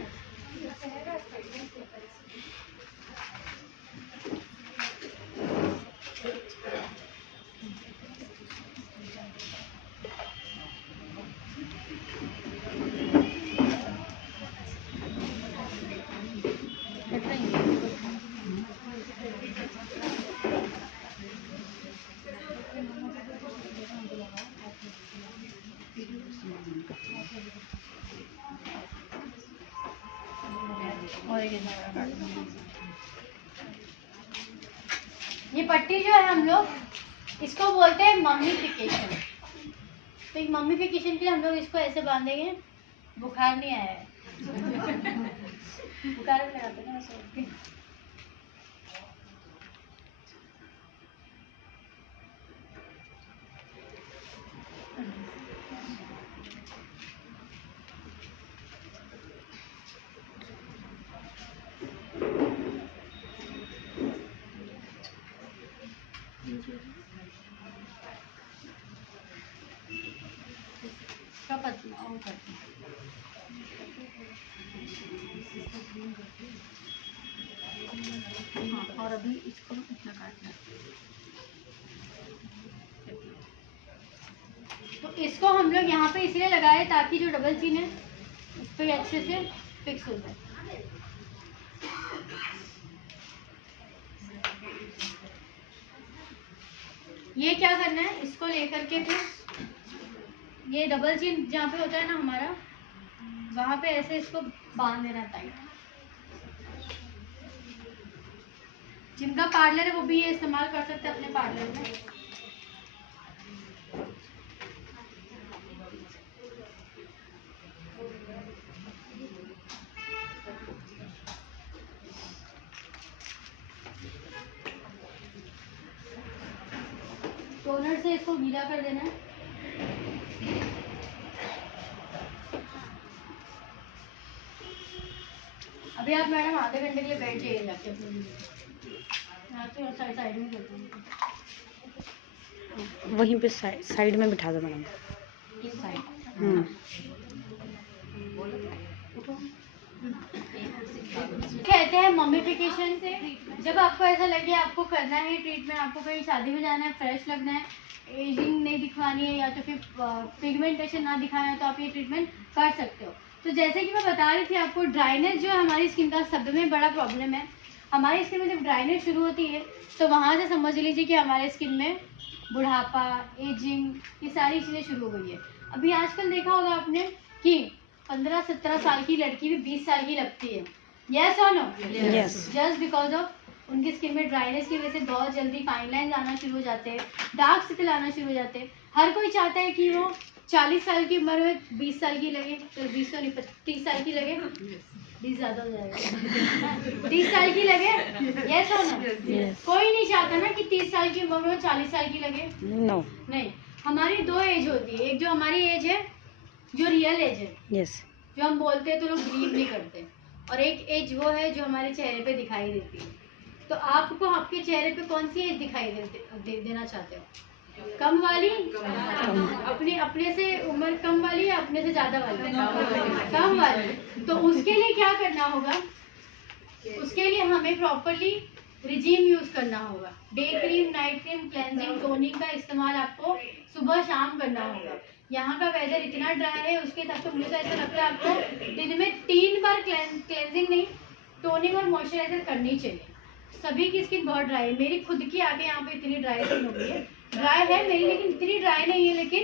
ये पट्टी जो है हम लोग इसको बोलते हैं मम्मीफिकेशन। तो एक मम्मीफिकेशन के लिए हम लोग इसको ऐसे बांधेंगे। बुखार नहीं आया है बुखार में लगाते ना ऐसे। और अभी इसको इतना काटना है। तो इसको हम लोग यहाँ पे इसलिए लगाए ताकि जो डबल चीन है इस पर अच्छे से फिक्स हो जाए। ये क्या करना है, इसको लेकर के फिर ये डबल चीन जहाँ पे होता है ना हमारा, वहाँ पे ऐसे इसको बांध देना टाइट। जिनका पार्लर है वो भी ये इस्तेमाल कर सकते हैं अपने पार्लर में। टोनर वाटर से इसको गीला कर देना है। अभी आप मैडम आधे घंटे के लिए बैठ जाइए जाके अपने लिए। मैं तो साइड में करती हूँ, वहीं पे साइड में बिठा दो मैडम। इस साइड। कहते हैं मम्मीफिकेशन से जब आपको ऐसा लगे आपको करना है ट्रीटमेंट, आपको कहीं शादी में जाना है, फ्रेश लगना है, एजिंग नहीं दिखवानी है या तो फिर पिगमेंटेशन ना दिखाना है, तो आप ये ट्रीटमेंट कर सकते हो। तो जैसे कि मैं बता रही थी आपको, ड्राइनेस जो है हमारी स्किन का सब में बड़ा प्रॉब्लम है। हमारी स्किन में जब ड्राइनेस शुरू होती है तो वहाँ से समझ लीजिए कि हमारे स्किन में बुढ़ापा, एजिंग, ये सारी चीज़ें शुरू हो गई है। अभी आजकल देखा होगा आपने कि 15-17 साल की लड़की भी 20 साल की लगती है। यस और no? Yes. Just because of उनकी स्किन में ड्राइनेस की वजह से बहुत जल्दी फाइन लाइन आना शुरू हो जाते हैं, डार्क सर्कल आना शुरू हो जाते हैं। हर कोई चाहता है कि वो 40 साल की उम्र में 20 साल की लगे, तो 20 तो नहीं 30 साल की लगे, 20 ज़्यादा हो जाएगा 30 साल की लगे। यस और नो? कोई नहीं चाहता ना कि 30 साल की उम्र में 40 साल की लगे। नो। नहीं, हमारी दो एज होती है, एक जो हमारी एज है जो रियल एज है, यस। जो हम बोलते हैं तो लोग बिलीव नहीं करते, और एक एज वो है जो हमारे चेहरे पे दिखाई देती है। तो आपको आपके चेहरे पे कौन सी एज दिखाई देना चाहते हो? कम वाली, अपने से उम्र कम वाली या अपने से ज्यादा वाली? कम वाली। तो उसके लिए क्या करना होगा? उसके लिए हमें प्रॉपरली रिजीम यूज करना होगा। Day cream, night cream, cleansing, toning का इस्तेमाल आपको सुबह शाम करना होगा। यहाँ का वेदर इतना ड्राई है, उसके हिसाब से मुझे तो ऐसा लगता है आपको दिन में 3 बार क्लेंजिंग नहीं, टोनिंग और मॉइस्चराइजर करनी चाहिए। सभी की स्किन बहुत ड्राई है, मेरी खुद की आगे यहाँ पे इतनी ड्राई स्किन हो गई है। ड्राई है मेरी लेकिन इतनी ड्राई नहीं है, लेकिन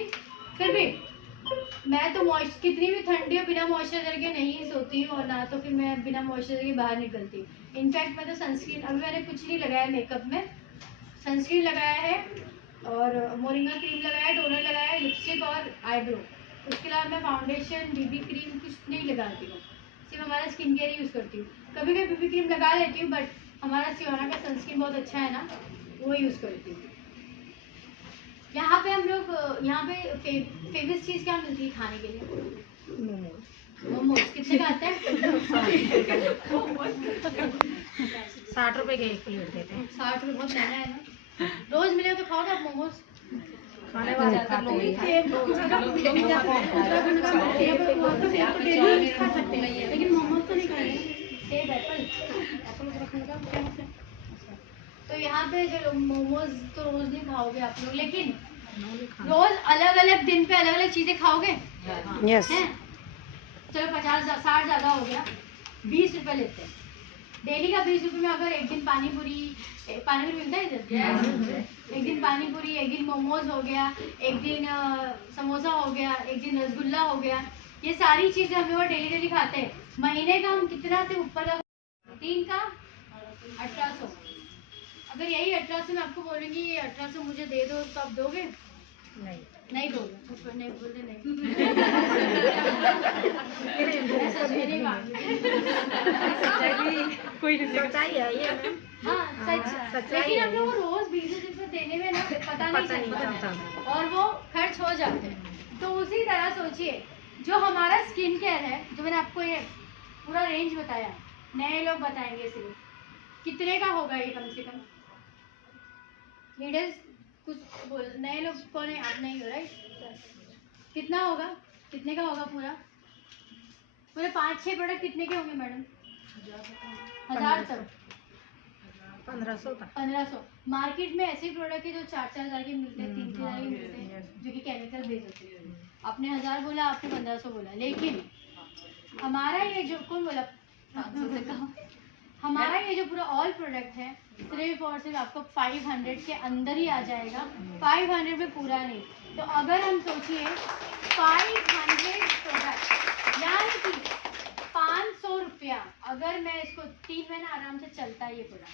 फिर भी मैं तो कितनी भी ठंडी हो बिना मॉइस्चराइजर के नहीं सोती हूँ, और ना तो फिर मैं बिना मॉइस्चराइजर के बाहर निकलती हूँ। इनफैक्ट मैं तो सनस्क्रीन, अभी मैंने कुछ नहीं लगाया मेकअप में, सनस्क्रीन लगाया है और मोरिंगा क्रीम लगाया है, टोनर लगाया है, लिपस्टिक और आईब्रो। उसके अलावा मैं फाउंडेशन, बीबी क्रीम कुछ नहीं लगाती हूँ, सिर्फ हमारा स्किन केयर यूज़ करती हूँ। कभी कभी बीबी क्रीम लगा लेती हूँ, बट हमारा सियोना का सनस्क्रीन बहुत अच्छा है ना, वो यूज़ करती हूँ। यहाँ पे हम लोग, यहाँ पे फेमस चीज़ क्या मिलती है खाने के लिए? मोमोज। कितने का आता है? 60 रुपए के 1 प्लेट देते हैं। 60 रुपये बहुत महंगा है ना। रोज मिले तो खाओगे आप मोमोज? खाने वाले खाते हैं। लेकिन मोमोज तो नहीं खाएंगे। सेब, एप्पल रखने का क्या मतलब? तो यहाँ पे जो मोमोज तो रोज नहीं खाओगे आप लोग, लेकिन रोज अलग अलग दिन पे अलग अलग चीजें खाओगे। यस। हैं? चलो 50-60 ज्यादा हो गया, 20 रुपए लेते हैं डेली का। 20 रुपए में अगर एक दिन पानी पूरी मिलता है इधर? एक दिन पानी पूरी, एक दिन मोमोज हो गया, एक दिन समोसा हो गया, एक दिन रसगुल्ला हो गया, ये सारी चीजें हम लोग डेली खाते हैं। महीने का हम कितना से ऊपर का? 3 का 1800। अगर यही 1800 में आपको बोलूँगी ये 1800 मुझे दे दो, तो आप दोगे? नहीं दोगे? ऊपर नहीं बोलते नहीं। कोई सच्चाई है ये। हाँ सच, लेकिन हम लोग को रोज 20 रुपये देने में ना पता नहीं चलता और वो खर्च हो जाते हैं। तो उसी तरह सोचिए, जो हमारा स्किन केयर है, जो मैंने आपको ये पूरा रेंज बताया, नए लोग बताएंगे सिर्फ कितने का होगा ये, कम से कम लीडर्स कुछ बोल, नए लोग कौन है? आप नहीं हो, राइट? कितना होगा? कितने का होगा पूरा 5-6 प्रोडक्ट कितने के होंगे मैडम? 1000 तक? 1500 तक। 1500। मार्केट में ऐसे प्रोडक्ट है जो 4-4 हज़ार के मिलते हैं, 3-3 हज़ार के मिलते हैं, जो कि केमिकल बेस्ड होते हैं। आपने 1000 बोला, आपने 1500 बोला, लेकिन हमारा ये जो, कौन बोला 500 से कम? हमारा ये जो पूरा ऑल प्रोडक्ट है सिर्फ और सिर्फ आपको 500 के अंदर ही आ जाएगा। 500 में पूरा नहीं। तो अगर हम सोचिए 500 प्रोडक्ट यानी कि 500 रुपया, अगर मैं इसको 3 महीने आराम से चलता है ये प्रोडक्ट,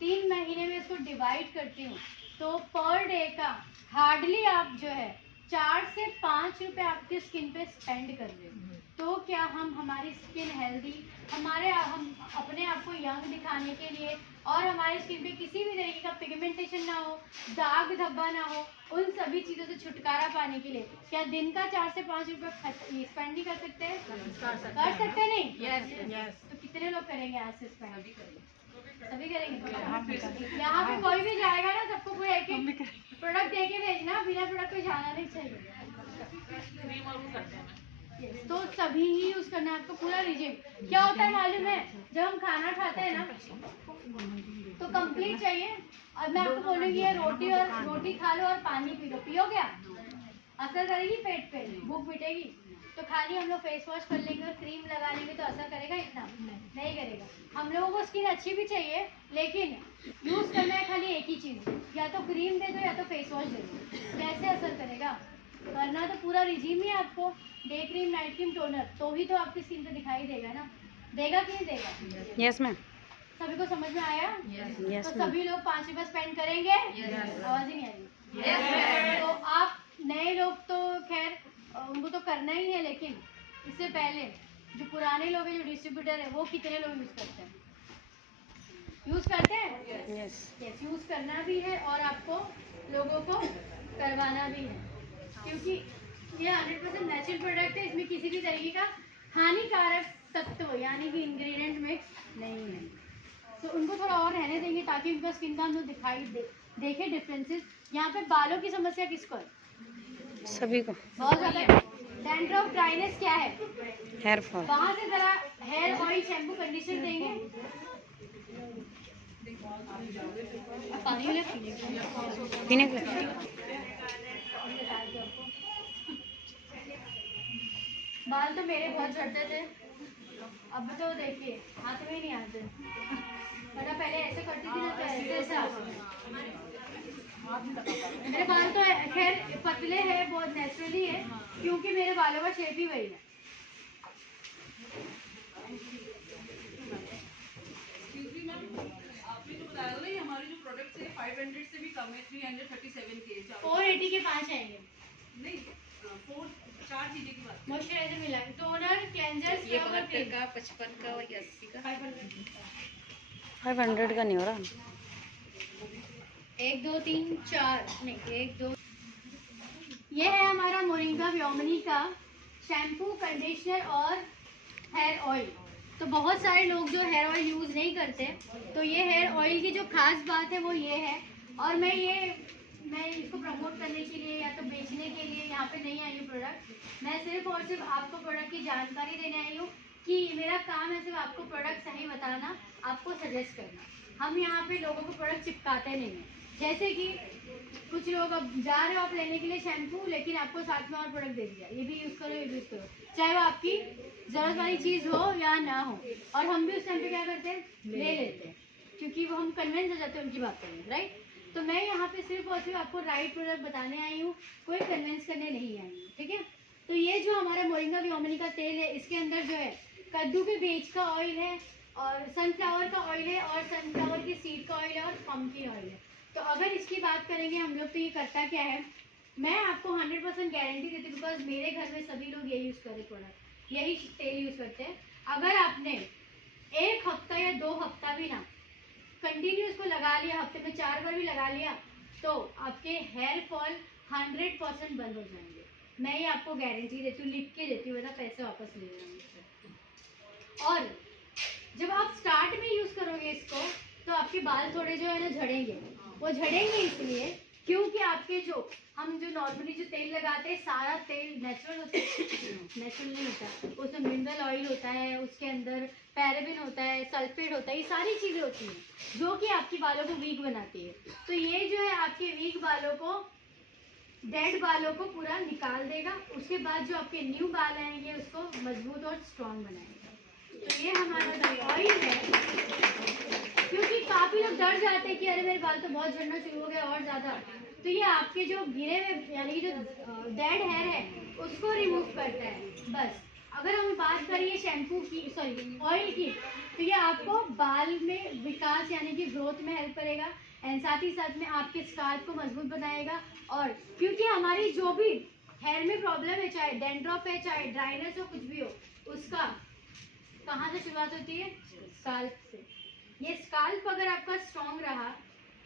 3 महीने में इसको डिवाइड करती हूँ तो पर डे का हार्डली आप जो है 4 से 5 रुपये आपकी स्किन पे स्पेंड कर रहे हो। तो क्या हम हमारी स्किन हेल्दी हम अपने आप को यंग दिखाने के लिए और हमारे स्किन पे किसी भी तरीके का पिगमेंटेशन ना हो, दाग धब्बा ना हो, उन सभी चीज़ों से छुटकारा पाने के लिए क्या दिन का 4 से 5 रुपये स्पेंड नहीं कर सकते हैं? कर सकते नहीं? यस। तो कितने लोग करेंगे आज से स्पेंड? सभी करेंगे। यहाँ पे कोई भी जाएगा ना, सबको कोई एक एक प्रोडक्ट दे के भेजना, बिना प्रोडक्ट को जाना नहीं चाहिए। तो सभी ही यूज करना है आपको पूरा रिजिम। क्या होता है मालूम है, जब हम खाना खाते हैं ना तो कंप्लीट चाहिए। अब मैं आपको बोलूंगी ये रोटी खा लो और पानी पी लो, पियो क्या? असर करेगी पेट पे, भूख मिटेगी? तो खाली हम लोग फेस वॉश कर लेंगे और क्रीम लगा लेंगे तो असर करेगा? इतना नहीं करेगा। हम लोगों को स्किन अच्छी भी चाहिए, लेकिन यूज करना है खाली एक ही चीज, या तो क्रीम दे दो या तो फेस वॉश दे दो। कैसे असर करेगा? करना तो पूरा रिजीम ही आपको, day cream, night cream, toner, तो ही तो आपकी स्किन पे दिखाई देगा ना। देगा कि नहीं देगा? Yes ma'am. सभी को समझ में आया? यस तो सभी लोग 5 रुपये स्पेंड करेंगे? आवाज ही नहीं आ रही। तो आप नए लोग तो खैर उनको तो करना ही है, लेकिन इससे पहले जो पुराने लोग हैं, जो डिस्ट्रीब्यूटर है, वो कितने लोग यूज करते हैं? यूज करते हैं? यस। यूज करना भी है और आपको लोगों को करवाना भी है, क्योंकि ये 100% नेचुरल प्रोडक्ट है। इसमें किसी भी तरीके का हानिकारक तत्व यानी कि इंग्रेडिएंट मिक्स नहीं है। तो उनको थोड़ा और रहने देंगे ताकि उनका स्किन का हम लोग दिखाई देखे डिफरेंसेस। यहाँ पे बालों की समस्या किसको है? सभी को। बहुत ज़्यादा। डैंड्रफ, ड्राइनेस क्या है? Hair fall. वहाँ से जरा हेयर ऑयल, शैम्पू, कंडीशनर देंगे। पानी वाले पीने के बाल तो मेरे बहुत झड़ते थे, अब तो देखिए हाथ में ही नहीं आते। वरना पहले ऐसे करती थी ना, तो ऐसे मेरे बाल तो खैर पतले हैं, बहुत नेचुरली है, क्योंकि मेरे बालों का शेप ही वही है। हमारे जो प्रोडक्ट्स है 500 से भी कम है, 337 के 480 के 5 आएंगे। नहीं, 4 चीजें की बात। मॉइस्चराइजर मिला, टोनर, क्लेंजर, स्क्रब और क्रीम। 55 का और 80 का। 500 का नहीं हो रहा। 1 2 3 4 नहीं 1 2। ये है हमारा मोरिंगा व्योमनी का शैम्पू, कंडीशनर और हेयर ऑयल। तो बहुत सारे लोग जो हेयर ऑयल यूज़ नहीं करते, तो ये हेयर ऑयल की जो खास बात है वो ये है। और मैं इसको प्रमोट करने के लिए या तो बेचने के लिए यहाँ पे नहीं आई हूँ प्रोडक्ट। मैं सिर्फ और सिर्फ आपको प्रोडक्ट की जानकारी देने आई हूँ कि मेरा काम है सिर्फ आपको प्रोडक्ट सही बताना, आपको सजेस्ट करना। हम यहाँ पे लोगों को प्रोडक्ट चिपकाते नहीं हैं। जैसे कि कुछ लोग अब जा रहे हो आप लेने के लिए शैम्पू, लेकिन आपको साथ में और प्रोडक्ट दे दिया, ये भी यूज़ करो, ये भी यूज़ करो, चाहे वो आपकी ज़रूरत वाली चीज़ हो या ना हो। और हम भी उस टाइम पे क्या करते हैं, ले लेते हैं, क्योंकि वो हम कन्विंस हो जाते हैं उनकी बात करने, राइट। तो मैं यहाँ पे सिर्फ और सिर्फ आपको राइट प्रोडक्ट बताने आई हूँ, कोई कन्विंस करने नहीं आई हूँ, ठीक है। तो ये जो हमारा मोरिंगा व्योमनी का तेल है, इसके अंदर जो है कद्दू के बीज का ऑयल है और सनफ्लावर का ऑयल है और सनफ्लावर की सीड का ऑयल है और पम्पकिन ऑयल है। तो अगर इसकी बात करेंगे हम लोग, तो ये करता क्या है, मैं आपको 100% गारंटी देती हूँ, बिकॉज मेरे घर में सभी लोग यही यूज़ करते प्रोडक्ट, यही तेल यूज़ करते हैं। अगर आपने 1 हफ्ता या 2 हफ्ता भी ना कंटिन्यू इसको लगा लिया, हफ्ते में 4 बार भी लगा लिया, तो आपके हेयर फॉल 100% बंद हो जाएंगे। मैं ये आपको गारंटी देती हूँ, लिख के देती हूँ, वरना पैसे वापस ले लेना। और जब आप स्टार्ट में यूज़ करोगे इसको, तो आपके बाल थोड़े जो है ना झड़ेंगे। वो झड़ेंगे इसलिए क्योंकि आपके जो हम जो नॉर्मली जो तेल लगाते हैं, सारा तेल नेचुरल होता है, नेचुरल नहीं होता, उसमें मिनरल ऑयल होता है, उसके अंदर पैराबिन होता है, सल्फेट होता है, ये सारी चीज़ें होती हैं जो कि आपके बालों को वीक बनाती है। तो ये जो है आपके वीक बालों को, डेड बालों को पूरा निकाल देगा। उसके बाद जो आपके न्यू बाल आएंगे उसको मजबूत और स्ट्रॉन्ग बनाएगा। तो ये हमारा जो ऑयल है, क्योंकि काफ़ी लोग डर जाते हैं कि अरे मेरे बाल तो बहुत झड़ना शुरू हो गया और ज़्यादा, तो ये आपके जो गिरे हुए यानी कि जो डेड हेयर है उसको रिमूव करता है। बस अगर हम बात करें शैम्पू की, सॉरी ऑयल की, तो ये आपको बाल में विकास यानी कि ग्रोथ में हेल्प करेगा एंड साथ ही साथ में आपके स्काल्प को मजबूत बनाएगा। और क्योंकि हमारी जो भी हेयर में प्रॉब्लम है, चाहे डैंड्रफ है, चाहे ड्राइनेस हो, कुछ भी हो, उसका कहाँ से शुरुआत होती है? स्काल्प से। ये स्काल्प अगर आपका स्ट्रॉन्ग रहा,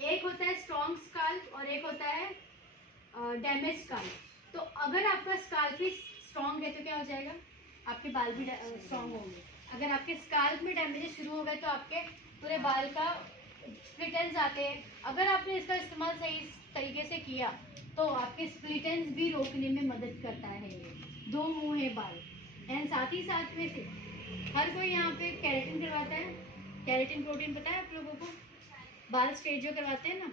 एक होता है स्ट्रॉन्ग स्काल्प और एक होता है डैमेज स्काल्प। तो अगर आपका स्काल्प ही स्ट्रॉन्ग है तो क्या हो जाएगा? आपके बाल भी स्ट्रॉन्ग होंगे। अगर आपके स्काल्प में डैमेजेस शुरू हो गए तो आपके पूरे बाल का स्प्लिट एंड्स आते हैं। अगर आपने इसका इस्तेमाल सही तरीके से किया तो आपके स्प्लिट एंड्स भी रोकने में मदद करता है। ये दो मुंह है बाल। एंड साथ ही साथ में से हर कोई यहाँ पे केराटिन करवाता है। केराटिन प्रोटीन पता है आप लोगों को? बाल स्ट्रेट जो करवाते हैं ना,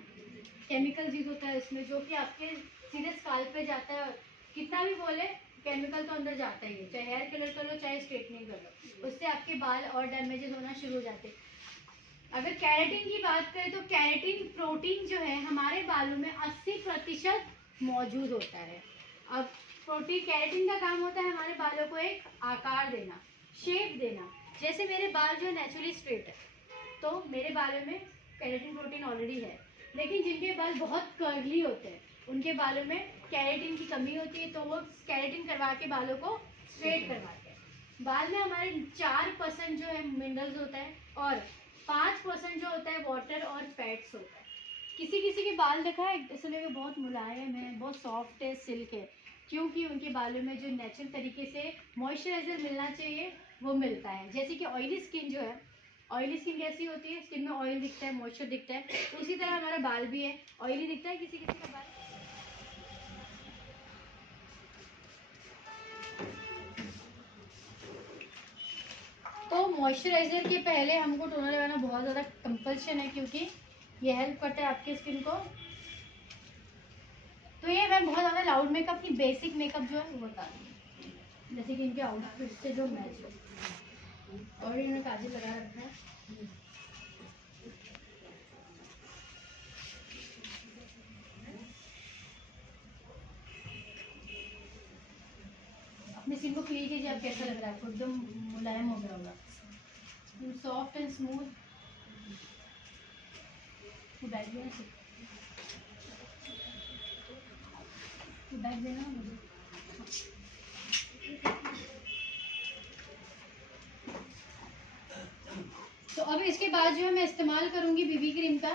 केमिकल यूज होता है इसमें, जो कि आपके सीधे स्काल्प पे जाता है। कितना भी बोले केमिकल तो अंदर जाता ही है, चाहे हेयर कलर कर लो चाहे स्ट्रेटनिंग कर लो, उससे आपके बाल और डैमेजेस होना शुरू हो जाते हैं। अगर कैरेटिन की बात करें तो कैरेटिन प्रोटीन जो है हमारे बालों में 80% मौजूद होता है। अब प्रोटीन कैरेटिन का काम होता है हमारे बालों को एक आकार देना, शेप देना। जैसे मेरे बाल जो नेचुरली स्ट्रेट है तो मेरे बालों में कैरेटिन प्रोटीन ऑलरेडी है, लेकिन जिनके बाल बहुत कर्ली होते हैं उनके बालों में कैरेटिन की कमी होती है, तो वो कैरेटिन करवा के बालों को स्ट्रेट करवाते हैं। बाल में हमारे 4% जो है मिनरल्स होता है और 5% जो होता है वाटर और फैट्स होता है। किसी किसी के बाल देखा है ऐसे लगे बहुत मुलायम है, बहुत सॉफ्ट है, सिल्क है, क्योंकि उनके बालों में जो नेचुरल तरीके से मॉइस्चराइजर मिलना चाहिए वो मिलता है। जैसे कि ऑयली स्किन जो है, ऑयली स्किन कैसी होती है? स्किन में ऑयल दिखता है, मॉइस्चर दिखता है, तो उसी तरह हमारा बाल भी है, ऑयली दिखता है किसी किसी का बाल। तो मॉइस्चराइजर के पहले हमको टोनर लगाना बहुत ज़्यादा कंपल्शन है, क्योंकि ये हेल्प करता है आपके स्किन को। तो ये मैं बहुत ज़्यादा लाउड मेकअप की बेसिक मेकअप जो है वो बता रही हूँ, जैसे कि इनके आउटफिट से जो मैच हो। और इन्होंने काजल लगा रखा है। अपने स्किन को फील कीजिए, आप कैसा लग रहा है आपको? एकदम मुलायम हो गया होगा, सॉफ्ट एंड स्मूथ। बैठ देना, बैठ देना मुझे। तो अब इसके बाद जो है मैं इस्तेमाल करूंगी बीबी क्रीम का।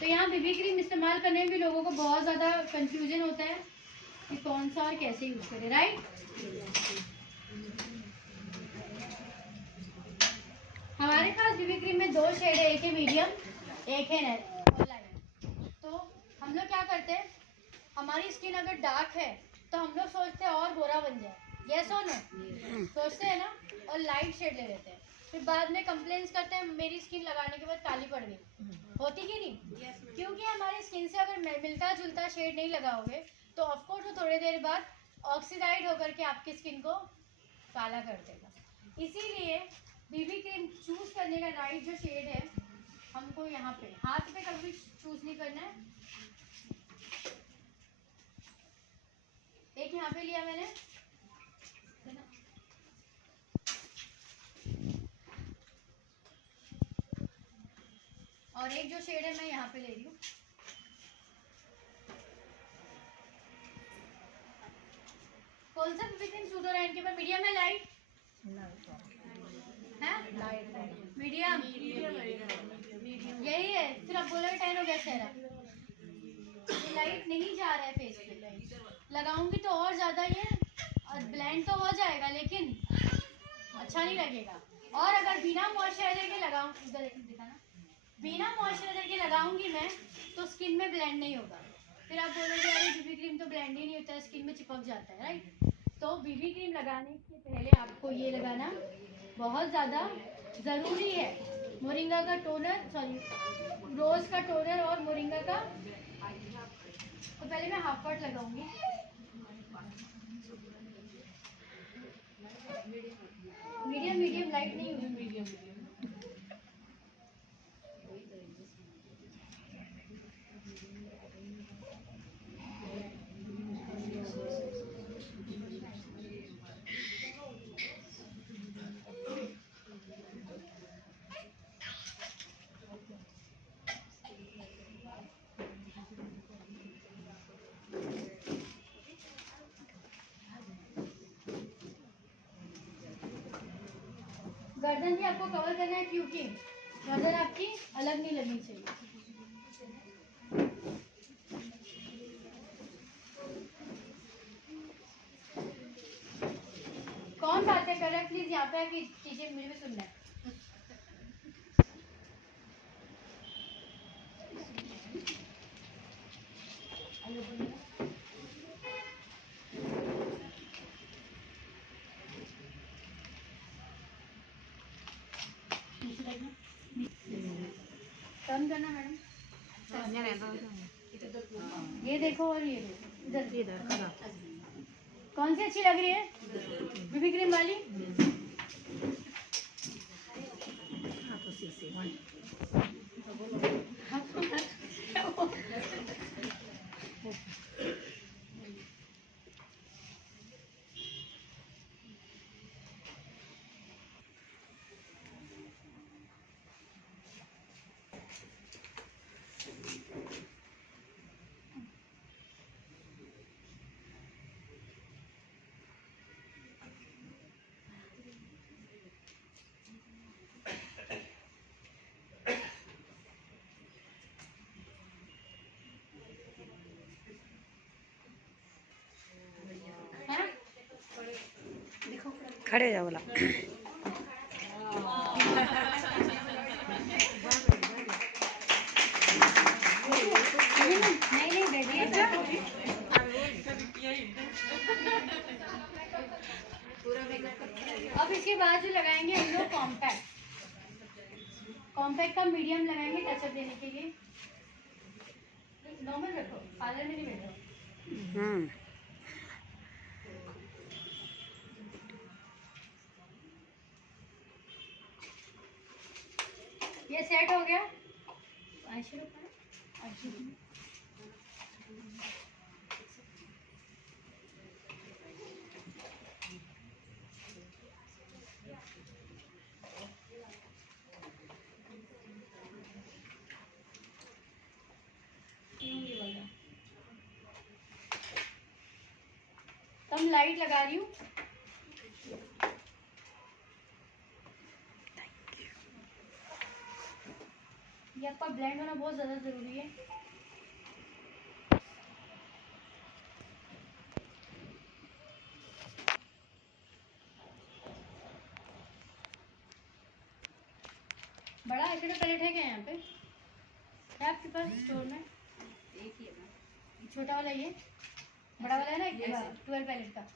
तो यहाँ बीबी क्रीम इस्तेमाल करने में भी लोगों को बहुत ज़्यादा कंफ्यूजन होता है कि कौन सा और कैसे यूज करें, राइट? हमारे पास बीबी क्रीम में 2 शेड है, एक है मीडियम, एक है लाइट। तो हम लोग क्या करते हैं, हमारी स्किन अगर डार्क है तो हम लोग सोचते हैं और गोरा बन जाए, यस और नो? सोचते हैं ना, और लाइट शेड ले लेते हैं। फिर बाद में कंप्लेंट्स करते हैं मेरी स्किन लगाने के बाद काली पड़ गई। होती कि नहीं? क्योंकि हमारी स्किन से अगर मिलता जुलता शेड नहीं लगाओगे तो ऑफकोर्स वो थोड़ी देर बाद ऑक्सीडाइड होकर के आपकी स्किन को काला कर देगा। इसीलिए बीबी क्रीम चूज करने का राइट जो शेड है हमको यहाँ पे हाथ पे कभी चूज नहीं करना है। एक यहाँ पे लिया मैंने, और एक जो शेड है मैं यहाँ पे ले रही हूँ। कौन सा बीबी क्रीम सूट हो रहा है इनके ऊपर? मीडियम है लाइट? मीडियम यही है। फिर आप बोलोगे टैन हो गया चेहरा। ये लाइट नहीं जा रहा है फेस पे, लगाऊंगी तो और ज्यादा ये ब्लेंड तो हो जाएगा लेकिन अच्छा नहीं लगेगा। और अगर बिना मॉइस्चराइजर के लगाऊं, दिखाना, बिना मॉइस्चराइजर के लगाऊंगी मैं तो स्किन में ब्लेंड नहीं होगा। फिर आप बोलोगे अरे बीबी क्रीम तो ब्लेंड ही नहीं होता है, स्किन में चिपक जाता है, राइट? तो बीबी क्रीम लगाने से पहले आपको ये लगाना बहुत ज़्यादा ज़रूरी है। मोरिंगा का टोनर, सॉरी रोज़ का टोनर और मोरिंगा का। तो पहले मैं हाफ पार्ट लगाऊंगी। मीडियम मीडियम, लाइट नहीं होगी, मीडियम। गर्दन भी आपको कवर करना है क्योंकि गर्दन आपकी अलग नहीं लगनी चाहिए। कौन बातें कर रहा है प्लीज यहाँ पे आके चीजें मुझे भी सुनना है। कम करना मैडम, ये देखो और ये देखो इधर। कौन सी अच्छी लग रही है? बीबी क्रीम वाली? खड़े जाओ बोला। अब इसके बाद जो लगाएंगे हम लोग कॉम्पैक्ट। कॉम्पैक्ट का मीडियम लगाएंगे टचअप देने के लिए। नॉर्मल रखो, पार्लर में नहीं बैठो। ये सेट हो गया। कम लाइट लगा रही हूँ। ये आपका ब्लेंड होना बहुत ज़्यादा ज़रूरी है। बड़ा आईशैडो पैलेट है क्या यहाँ पे? है आपके पास स्टोर में? एक ही है ना, छोटा वाला ये बड़ा वाला है ना 12 पैलेट का।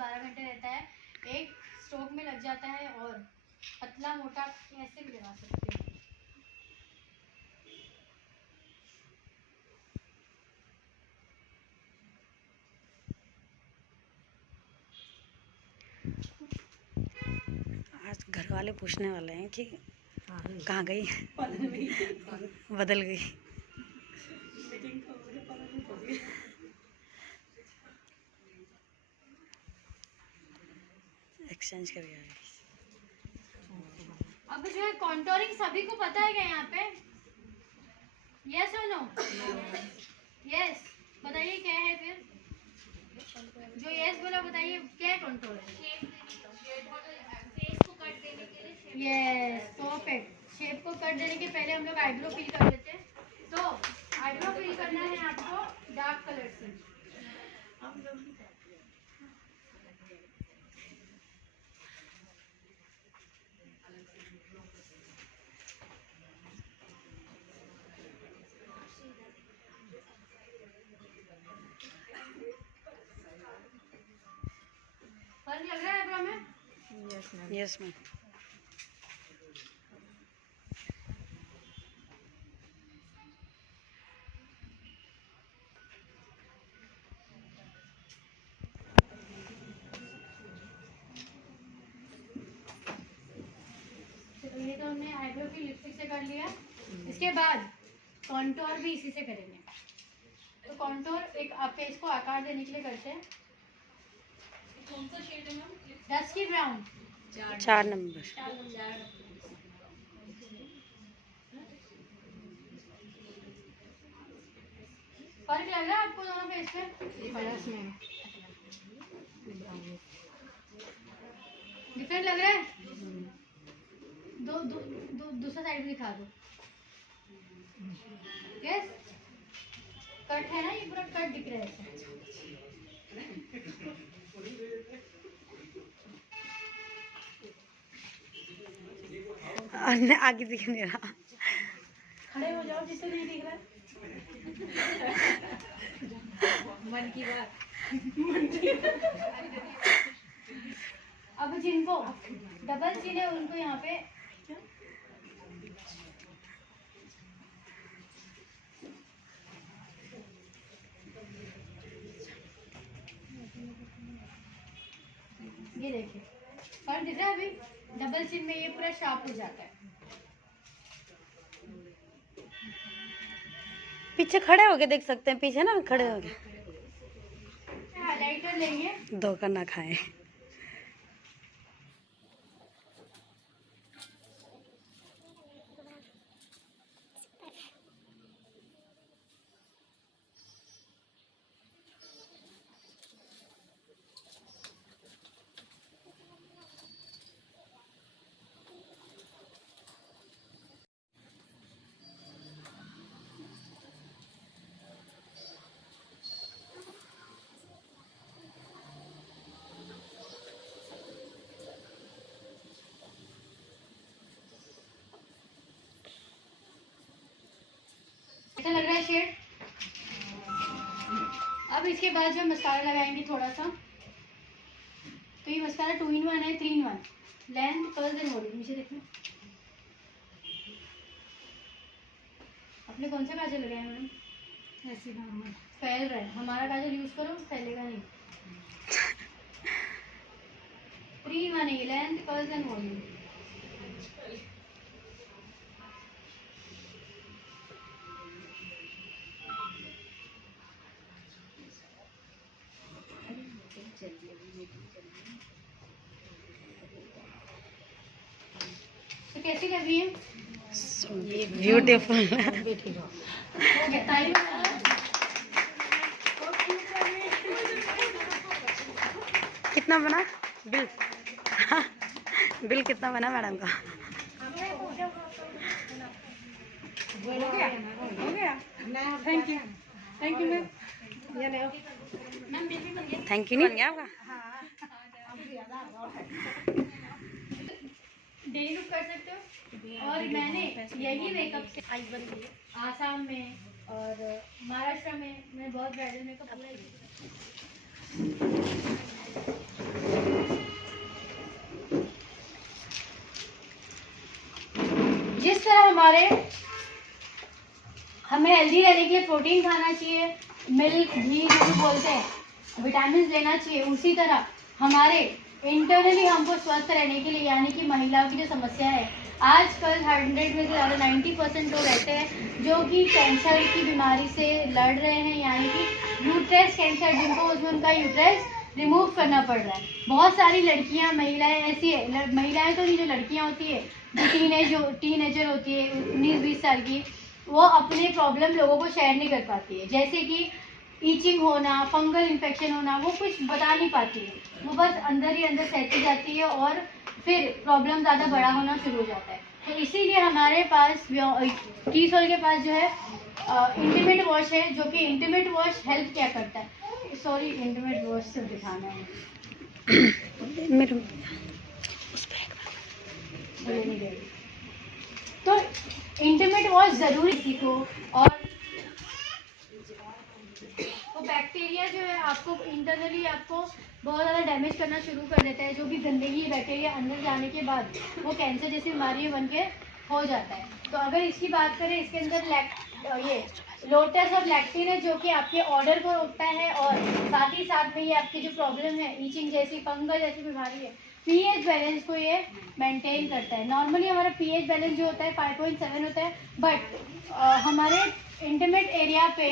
घंटे रहता है, एक स्ट्रोक में लग जाता है और पतला मोटा कैसे भी लगा सकते हैं। आज घर वाले पूछने वाले हैं कि कहाँ गई, बदल गई। एक्सचेंज कर गया। अब जो है कॉन्टोरिंग सभी को पता है क्या यहाँ पे? यस और नो? यस, बताइए क्या है फिर? जो यस बोला बताइए क्या है कॉन्टोर? Yes, perfect. शेप को कट देने के पहले हम लोग आईब्रो फिल कर देते हैं। तो आईब्रो फिल करना है आपको डार्क कलर से। फर्क लग रहा है आईब्रो में? Yes ma'am. ये तो हमने आईब्रो की लिपस्टिक से कर लिया। इसके बाद कॉन्टोर भी इसी से करेंगे। तो कॉन्टोर एक आप फेस को आकार देने के लिए करते हैं। कौन सा शेड है मैम? Dusky brown. 4 नंबर। फर्क लग रहा है आपको दोनों फेस पे? डिफरेंट लग रहा है? दूसरा साइड भी दिखा दो। यस, कट है ना, ये पूरा कट दिख रहा है ऐसे। आगे दिख नहीं रहा। खड़े हो जाओ जिससे नहीं दिख रहा है। मन की बात। अब जिनको डबल चिन है उनको यहाँ पे ये देखिए फर्क दिख रहा है। अभी डबल चिन में ये पूरा शार्प हो जाता है। पीछे खड़े होके देख सकते हैं, पीछे ना खड़े होके। हाइलाइटर लेंगे। धोखा ना खाए। ऐसा लग रहा है शेड। अब इसके बाद जो मस्कारा लगाएंगे थोड़ा सा, तो ये मस्कारा 2 in 1 है, 3 in 1। Length, curls and volume. नीचे देखना। आपने कौन सा काजल लगाया मैडम? ऐसे नॉर्मल फैल रहा है। हमारा काजल यूज करो, फैलेगा नहीं। 3 in 1 है, लेंथ, कर्ल्स एंड वॉल्यूम। तो कैसी लग रही है? ब्यूटीफुल। कितना बना बिल? बिल कितना बना मैडम का? हो गया। Thank you ma'am. Thank you नहीं बन गया आपका? डेली लुक कर सकते हो। और मैंने यही मेकअप से आसाम में और महाराष्ट्र में मैं बहुत ब्राइडल मेकअप पूरा जिस तरह हमें हेल्दी रहने के लिए प्रोटीन खाना चाहिए, मिल्क, घी जो भी बोलते हैं, विटामिन लेना चाहिए, उसी तरह हमारे इंटरनली हमको स्वस्थ रहने के लिए, यानी कि महिलाओं की जो समस्या है आजकल 100 में से ज़्यादा 90% लोग ऐसे हैं जो कि कैंसर की बीमारी से लड़ रहे हैं, यानी कि यूट्रस कैंसर, जिनको उसमें उनका यूट्रस रिमूव करना पड़ रहा है। बहुत सारी लड़कियां, महिलाएं ऐसी है, महिलाएं तो नहीं, जो लड़कियां होती है जो टीनेजर होती है 19-20 साल की, वो अपने प्रॉब्लम लोगों को शेयर नहीं कर पाती है। जैसे कि ईचिंग होना, फंगल इन्फेक्शन होना, वो कुछ बता नहीं पाती है, वो बस अंदर ही अंदर सहती जाती है और फिर प्रॉब्लम ज़्यादा बड़ा होना शुरू हो जाता है। तो इसीलिए हमारे पास टी-सोल के पास जो है इंटीमेट वॉश है, जो कि इंटीमेट वॉश हेल्प क्या करता है। सॉरी, इंटीमेट वॉश से दिखाना है मेरे तो इंटीमेट वॉश ज़रूरी सीखो। और वो बैक्टीरिया जो है आपको इंटरनली आपको बहुत ज़्यादा डैमेज करना शुरू कर देता है। जो भी गंदगी बैक्टीरिया अंदर जाने के बाद वो कैंसर जैसी बीमारी बन के हो जाता है। तो अगर इसकी बात करें, इसके अंदर ये लोटस और लैक्टिन है, जो कि आपके ऑर्डर को रोकता है और साथ ही साथ में ये आपकी जो प्रॉब्लम है ईचिंग जैसी, फंगल जैसी बीमारी है, पीएच बैलेंस को ये मेंटेन करता है। नॉर्मली हमारा पीएच बैलेंस जो होता है 5.7 होता है, बट हमारे इंटीमेट एरिया पे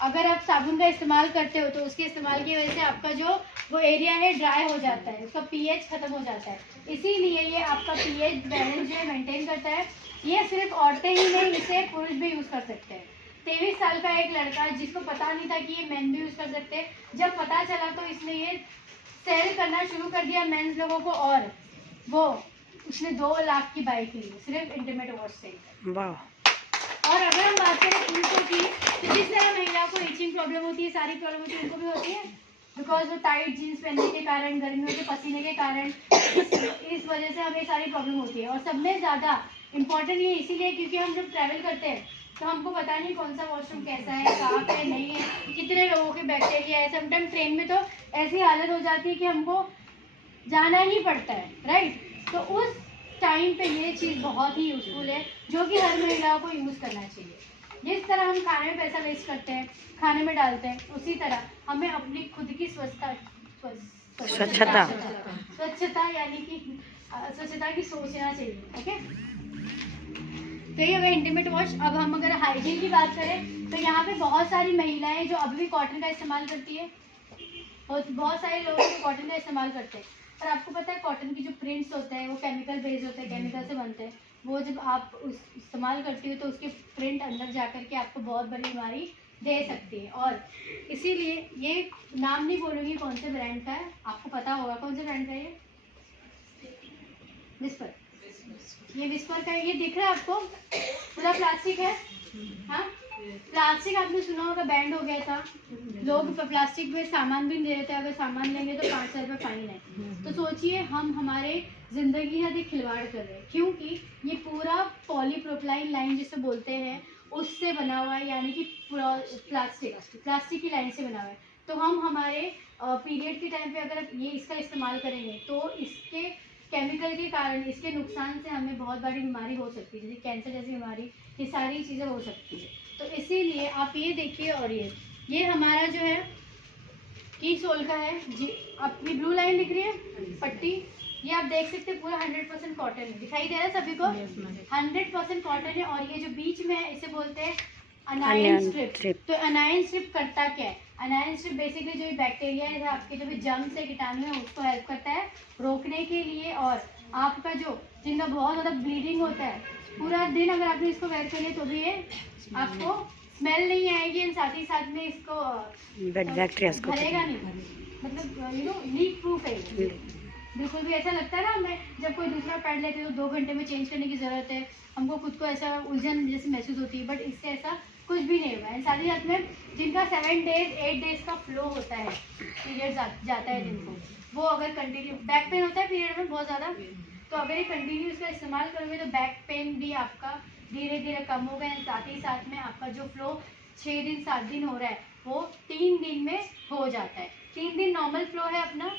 अगर आप साबुन का इस्तेमाल करते हो तो उसके इस्तेमाल की वजह से आपका जो वो एरिया है ड्राई हो जाता है, उसका पीएच खत्म हो जाता है। इसीलिए ये आपका पीएच बैलेंस जो है मेंटेन करता है। ये सिर्फ औरतें ही नहीं, इसे पुरुष भी यूज़ कर सकते हैं। 23 साल का एक लड़का जिसको पता नहीं था कि ये मेन भी यूज़ कर सकते हैं, जब पता चला तो इसने ये सेल करना शुरू कर दिया मेंस लोगों को, और वो उसने 2 लाख की बाइक ली सिर्फ इंटीमेट वॉश से। वाह। और अगर हम बात करें इनको की, तो जिस तरह महिलाओं को इचिंग प्रॉब्लम होती है, सारी प्रॉब्लम होती है, उनको भी होती है, बिकॉज वो टाइट जीन्स पहनने के कारण, गर्मियों के पसीने के कारण, इस वजह से हमें सारी प्रॉब्लम होती है। और सब में ज़्यादा इम्पॉर्टेंट ये इसीलिए क्योंकि हम जब ट्रैवल करते हैं तो हमको पता नहीं कौन सा वॉशरूम कैसा है, कहाँ पे नहीं है, कितने लोगों के बैक्टीरिया है। समटाइम ट्रेन में तो ऐसी हालत हो जाती है कि हमको जाना ही पड़ता है, राइट। तो उस टाइम पे ये चीज़ बहुत ही यूजफुल है जो कि हर महिलाओं को यूज़ करना चाहिए। जिस तरह हम खाने में पैसा वेस्ट करते हैं, खाने में डालते हैं, उसी तरह हमें अपनी खुद की स्वच्छता यानी कि स्वच्छता की सोचना चाहिए। ओके, तो ये है इंटीमेट वॉश। अब हम अगर हाइजीन की बात करें तो यहाँ पे बहुत सारी महिलाएं जो अभी भी कॉटन का इस्तेमाल करती है, बहुत सारे लोग जो कॉटन का इस्तेमाल करते हैं। पर आपको पता है कॉटन की जो प्रिंट्स होते हैं वो केमिकल बेस्ड होते हैं, केमिकल से बनते हैं। वो जब आप इस्तेमाल करती हो तो उसके प्रिंट अंदर जा कर के आपको बहुत बड़ी बीमारी दे सकती है। और इसीलिए ये नाम नहीं बोलूँगी कौन से ब्रांड का है, आपको पता होगा कौन से ब्रांड का है। ये विस्पर, ये विस्पर का है। ये दिख रहा है आपको, पूरा प्लास्टिक है। हाँ, प्लास्टिक आपने सुना होगा बैंड हो गया था, लोग प्लास्टिक में सामान भी नहीं दे रहे थे, अगर सामान लेंगे तो 500 रुपये फाइन है। तो सोचिए हम हमारे जिंदगी के साथ खिलवाड़ कर रहे हैं, क्योंकि ये पूरा पॉलीप्रोपिलीन लाइन जिसे बोलते हैं उससे बना हुआ है, यानी कि प्लास्टिक की लाइन से बना हुआ है। तो हम हमारे पीरियड के टाइम पे अगर ये इसका इस्तेमाल करेंगे तो इसके केमिकल के कारण, इसके नुकसान से हमें बहुत बड़ी बीमारी हो सकती है, जैसे कैंसर जैसी बीमारी, ये सारी चीज़ें हो सकती है। तो इसीलिए आप ये देखिए। और ये हमारा जो है की सोल का है जी, अपनी ब्लू लाइन दिख रही है पट्टी, ये आप देख सकते हैं पूरा 100% कॉटन है, दिखाई दे रहा है सभी को। 100% कॉटन है। और ये जो बीच में है इसे बोलते हैं अनायन स्ट्रिप। तो अनायन स्ट्रिप करता क्या है? अनायन स्ट्रिप बेसिकली जो बैक्टीरिया है, आपके जो भी जर्म्स है, कीटाणु है, उसको हेल्प करता है रोकने के लिए। और आपका जो जिनका बहुत ज़्यादा ब्लीडिंग होता है, पूरा दिन अगर आपने इसको वेयर कर लिया तो भी ये आपको स्मेल नहीं आएगी, और साथ ही साथ में इसको बैक्टीरिया भरेगा नहीं, मतलब लीक प्रूफ है। बिल्कुल भी ऐसा लगता है ना, हमें जब कोई दूसरा पैड लेते हैं तो 2 घंटे में चेंज करने की ज़रूरत है, हमको खुद को ऐसा उलझन जैसे महसूस होती है, बट इससे ऐसा कुछ भी नहीं होगा। साथ ही साथ में जिनका 7 डेज 8 डेज का फ्लो होता है, पीरियड जाता है जिनको, वो अगर कंटिन्यू बैक पेन होता है पीरियड में बहुत ज़्यादा, तो अगर ये कंटिन्यू इसका इस्तेमाल करोगे तो बैक पेन भी आपका धीरे धीरे कम होगा। साथ ही साथ में आपका जो फ्लो 6 दिन 7 दिन हो रहा है वो 3 दिन में हो जाता है। 3 दिन नॉर्मल फ्लो है अपना,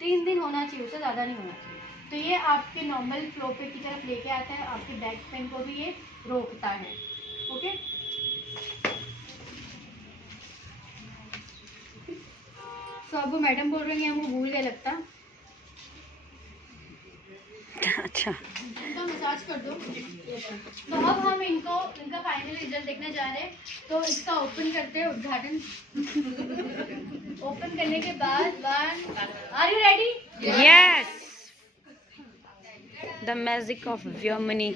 3 दिन होना चाहिए, उससे ज़्यादा नहीं होना चाहिए। तो ये आपके नॉर्मल फ्लो पे की तरफ लेके आता है, आपके बैक पेन को भी ये रोकता है। ओके, तो अब वो मैडम बोल रही हैं, हमको भूल गए लगता। अच्छा, इनका मसाज कर दो। तो अब हम इनका फाइनल रिजल्ट देखने जा रहे हैं। तो इसका ओपन करते हैं, उद्घाटन ओपन करने के बाद are you ready? Yes. The magic of Vyomini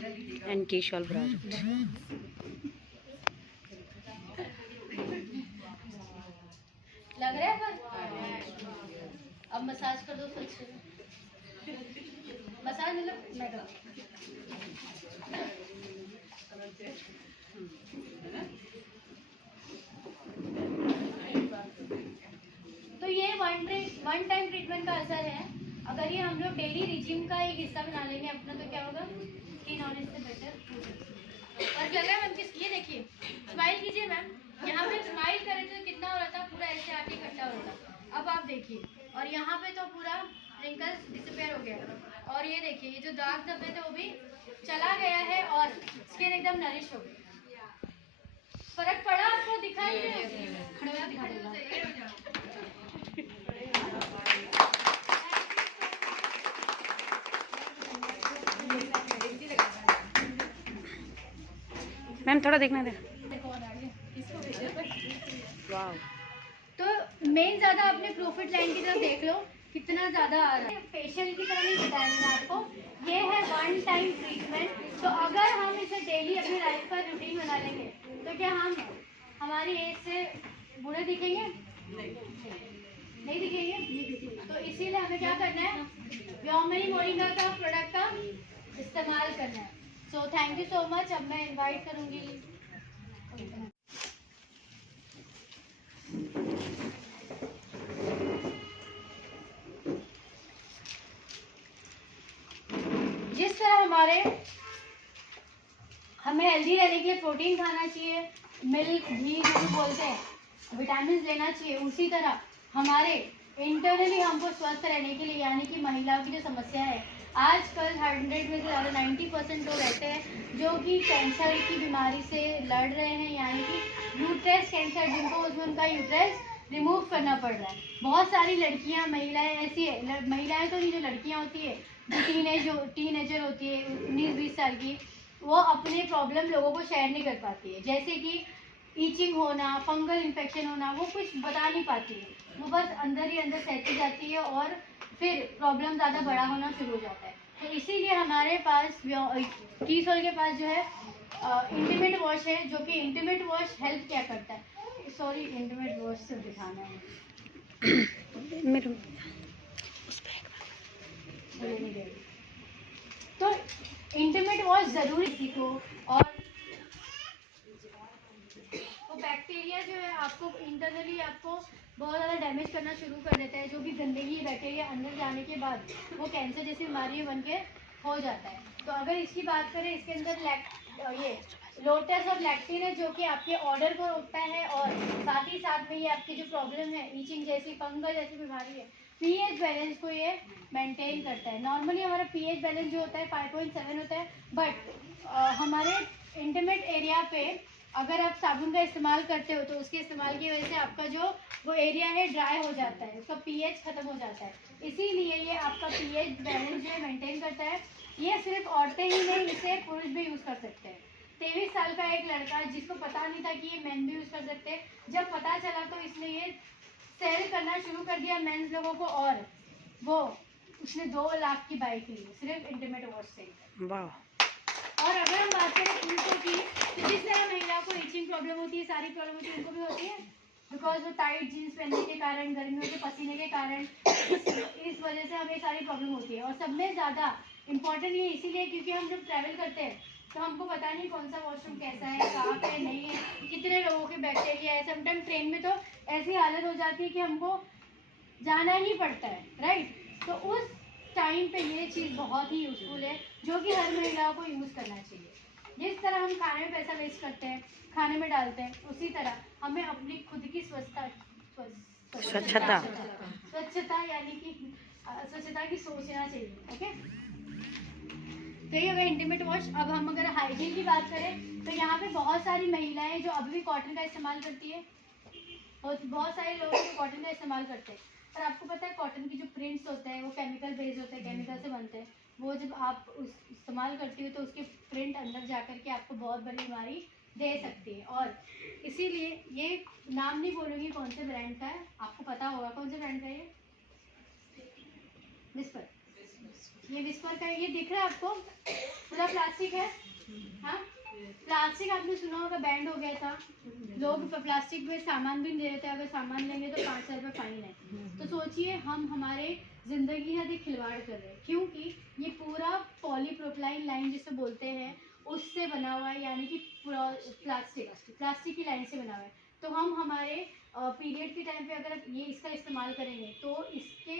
and Keshwal project. लग रहा है पर अब मसाज कर दो अच्छे से। मसाज मतलब मैडम तो ये वन टाइम ट्रीटमेंट का असर है। अगर ये हम लोग डेली रिजिम का एक हिस्सा बना लेंगे अपना तो क्या होगा, स्किन और इससे बेटर हो सकती है। और लग रहा है मैम किस, ये देखिए स्माइल कीजिए मैम, यहाँ पे स्माइल करें तो कितना हो रहा था, पूरा ऐसे आके इकट्ठा हो रहा था। अब आप देखिए, और यहाँ पे तो पूरा रिंकल्स डिसअपियर हो गया। और ये देखिए ये जो दाग धब्बे थे वो भी चला गया है और स्किन एकदम नरिश हो गई। फर्क पड़ा आपको? दिखाई खड़े दिखा देगा। मैम थोड़ा देखना दे। वाह, तो मेन ज़्यादा अपने प्रॉफिट लाइन की तरफ देख लो कितना ज़्यादा आ रहा है। फेशियल की तरह नहीं बताया मैंने आपको, ये है वन टाइम ट्रीटमेंट। तो अगर हम इसे डेली अपनी लाइफ का रूटीन बना लेंगे तो क्या हम हमारी एज से बूढ़े दिखेंगे? नहीं दिखेंगे। तो इसीलिए हमें क्या करना है, व्योमनी मोरिंगा का प्रोडक्ट का इस्तेमाल करना है। So thank you so much. अब मैं इनवाइट करूँगी जिस तरह हमें हेल्दी रहने के लिए प्रोटीन खाना चाहिए, मिल्क घी जो भी बोलते हैं, विटामिन लेना चाहिए, उसी तरह हमारे इंटरनली हमको स्वस्थ रहने के लिए, यानी कि महिलाओं की जो समस्या है आजकल 100 में से ज़्यादा 90% लोग ऐसे हैं जो कि कैंसर की बीमारी से लड़ रहे हैं, यानी कि यूट्रस कैंसर, जिनको उसमें उनका यूट्रस रिमूव करना पड़ रहा है। बहुत सारी लड़कियां, महिलाएं ऐसी है, महिलाएं तो नहीं, जो लड़कियां होती है जो टीनेजर होती है 19-20 साल की, वो अपने प्रॉब्लम लोगों को शेयर नहीं कर पाती है, जैसे कि ईचिंग होना, फंगल इन्फेक्शन होना, वो कुछ बता नहीं पाती है, वो बस अंदर ही अंदर सहती जाती है और फिर प्रॉब्लम ज़्यादा बड़ा होना शुरू हो जाता है। तो इसीलिए हमारे पास कीसोल के पास जो है इंटीमेट वॉश है, जो कि इंटीमेट वॉश हेल्प क्या करता है, सॉरी इंटीमेट वॉश से दिखाना है मेरे तो इंटीमेट वॉश ज़रूरी सीखो। और वो बैक्टीरिया जो है आपको इंटरनली आपको बहुत ज़्यादा डैमेज करना शुरू कर देता है, जो भी गंदगी बैक्टीरिया अंदर जाने के बाद वो कैंसर जैसी बीमारी बन के हो जाता है। तो अगर इसकी बात करें, इसके अंदर ये लोटस और लैक्टिन है, जो कि आपके ऑर्डर को रोकता है और साथ ही साथ में ये आपकी जो प्रॉब्लम है ईचिंग जैसी, फंगल जैसी बीमारी है, पीएच बैलेंस को ये मेंटेन करता है। नॉर्मली हमारा पीएच बैलेंस जो होता है 5.7 होता है, बट हमारे इंटीमेट एरिया पे अगर आप साबुन का इस्तेमाल करते हो तो उसके इस्तेमाल की वजह से आपका जो वो एरिया है ड्राई हो जाता है, उसका पीएच खत्म हो जाता है, इसीलिए ये आपका पीएच बैलेंस जो है मेंटेन करता है। ये सिर्फ औरतें ही नहीं, इसे पुरुष भी यूज़ कर सकते हैं। 23 साल का एक लड़का जिसको पता नहीं था कि ये मेन भी यूज़ कर सकते हैं, जब पता चला तो इसने ये सेल करना शुरू कर दिया मेंस लोगों को, और वो उसने 2 लाख की बाइक ली सिर्फ इंटीमेट वॉश से। वाह। और अगर हम बात करें पुरुषों की, तो जिस तरह महिलाओं को ईचिंग प्रॉब्लम होती है, सारी प्रॉब्लम होती है, उनको भी होती है, बिकॉज वो टाइट जीन्स पहनने के कारण, गर्मियों के पसीने के कारण, इस वजह से हमें सारी प्रॉब्लम होती है। और सब में ज़्यादा इम्पॉर्टेंट ये इसीलिए क्योंकि हम जब ट्रैवल करते हैं तो हमको पता नहीं कौन सा वॉशरूम कैसा है, कहाँ पे नहीं है, कितने लोगों के बैक्टीरिया है। समटाइम ट्रेन में तो ऐसी हालत हो जाती है कि हमको जाना ही पड़ता है, राइट। तो उस टाइम पे ये चीज़ बहुत ही यूजफुल है, जो कि हर महिलाओं को यूज़ करना चाहिए। जिस तरह हम खाने में पैसा वेस्ट करते हैं, खाने में डालते हैं, उसी तरह हमें अपनी खुद की स्वच्छता यानी कि स्वच्छता की सोचना चाहिए। ओके, तो ये अगर इंटीमेट वॉश। अब हम अगर हाइजीन की बात करें तो यहाँ पे बहुत सारी महिलाएं जो अभी भी कॉटन का इस्तेमाल करती है, और बहुत सारे लोग जो कॉटन का इस्तेमाल करते हैं, और आपको पता है कॉटन की जो प्रिंट्स होते हैं वो केमिकल बेस्ड होते हैं, केमिकल से बनते हैं। वो जब आप उस इस्तेमाल करती हो तो उसके प्रिंट अंदर जा कर के आपको बहुत बड़ी बीमारी दे सकती है। और इसीलिए ये नाम नहीं बोलूँगी कौन से ब्रांड का है, आपको पता होगा कौन से ब्रांड का है, ये विस्पर, ये विस्पर का है। ये दिख रहा है आपको, पूरा प्लास्टिक है। हाँ, प्लास्टिक आपने सुना होगा बैंड हो गया था, लोग प्लास्टिक में सामान भी नहीं दे रहे थे, अगर सामान लेंगे तो 5,000 रुपये फाइन है। तो सोचिए हम हमारे ज़िंदगी के साथ खिलवाड़ कर रहे हैं, क्योंकि ये पूरा पॉलीप्रोपिलीन लाइन जिसे बोलते हैं उससे बना हुआ है, यानी कि प्लास्टिक की लाइन से बना हुआ है। तो हम हमारे पीरियड के टाइम पे अगर ये इसका इस्तेमाल करेंगे तो इसके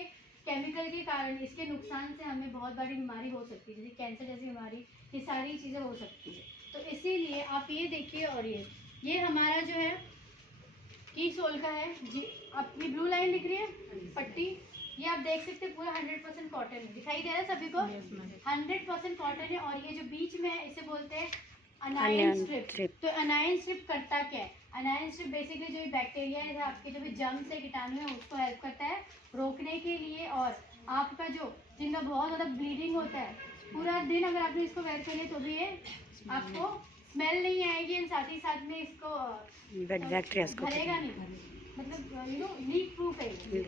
केमिकल के कारण, इसके नुकसान से हमें बहुत बड़ी बीमारी हो सकती है, जैसे कैंसर जैसी बीमारी, ये सारी चीज़ें हो सकती है। तो इसीलिए आप ये देखिए, और ये हमारा जो है कीसोल का है जी। आप ये ब्लू लाइन दिख रही है पट्टी, ये आप देख सकते हैं पूरा 100% कॉटन है, दिखाई दे रहा है सभी को, 100% कॉटन है। और ये जो बीच में है इसे बोलते हैं अनायन स्ट्रिप। तो अनायन स्ट्रिप करता क्या है, अनायन स्ट्रिप बेसिकली जो बैक्टीरिया है, आपके जो भी जर्म्स है, कीटाणु है, उसको हेल्प करता है रोकने के लिए। और आपका जो जिनका बहुत ज़्यादा ब्लीडिंग होता है, पूरा दिन अगर आपने इसको वेयर कर लिया तो भी ये आपको स्मेल नहीं आएगी और साथ ही साथ में इसको बेड बैक्टीरिया को भरेगा नहीं, मतलब लीक प्रूफ है ये।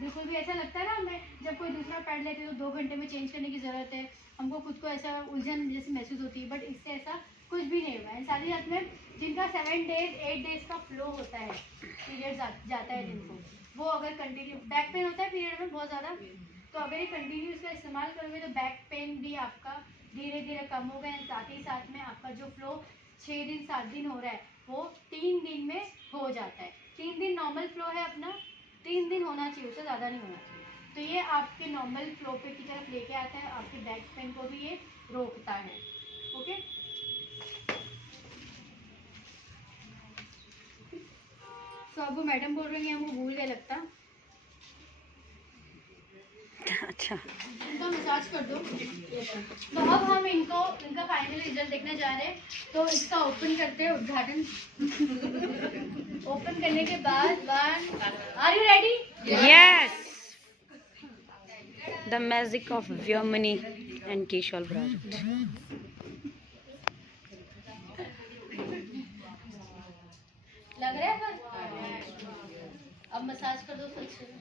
बिल्कुल भी ऐसा लगता है ना हमें जब कोई दूसरा पैड लेते हैं तो 2 घंटे में चेंज करने की ज़रूरत है, हमको खुद को ऐसा उलझन जैसे महसूस होती है, बट इससे ऐसा कुछ भी नहीं होगा। साथ ही साथ में जिनका 7 डेज 8 डेज का फ्लो होता है, पीरियड जाता है जिनको, वो अगर कंटिन्यू बैक पेन होता है पीरियड में बहुत ज़्यादा, तो अगर ये कंटिन्यू इसका इस्तेमाल करोगे तो बैक पेन भी आपका धीरे धीरे कम होगा। एंड साथ ही साथ में आपका जो फ्लो 6 दिन 7 दिन हो रहा है वो 3 दिन में हो जाता है। 3 दिन नॉर्मल फ्लो है अपना, 3 दिन होना चाहिए, उससे ज़्यादा नहीं होना चाहिए। तो ये आपके नॉर्मल फ्लो पे की तरफ लेके आता है, आपके बैक पेन को भी ये रोकता है। ओके, तो अब वो मैडम बोल रही हैं, हमको भूल गए लगता। अच्छा, इनका मसाज कर दो। तो अब हम इनका फाइनल रिजल्ट देखने जा रहे हैं। तो इसका ओपन करते हैं, उद्घाटन ओपन करने के बाद are you ready? Yes, the magic of Vyomini and कीशॉल प्रोडक्ट। लग रहा है पर अब मसाज कर दो सच में।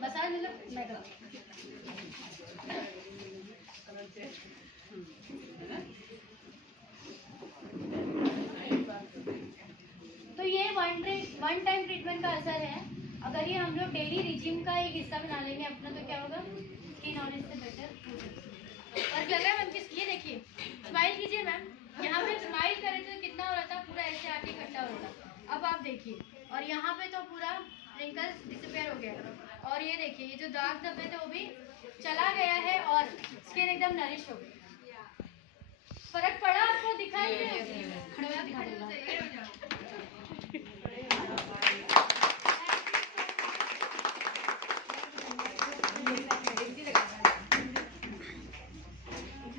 मसाज मतलब मैं करूँ। तो ये वन टाइम ट्रीटमेंट का असर है। अगर ये हम लोग डेली रिजिम का एक हिस्सा बना लेंगे अपना तो क्या होगा, स्किन ऑन इससे बेटर हो सकती है। और लग रहा है मैम किस, ये देखिए स्माइल कीजिए मैम, यहाँ पे स्माइल करे तो कितना हो रहा था, पूरा ऐसे आके इकट्ठा हो रहा था। अब आप देखिए, और यहाँ पे तो पूरा रिंकल्स डिसअपियर हो गया। और ये देखिए ये जो दाग धब्बे थे वो भी चला गया है और स्किन एकदम नरिश हो गई। फर्क पड़ा आपको, दिखाई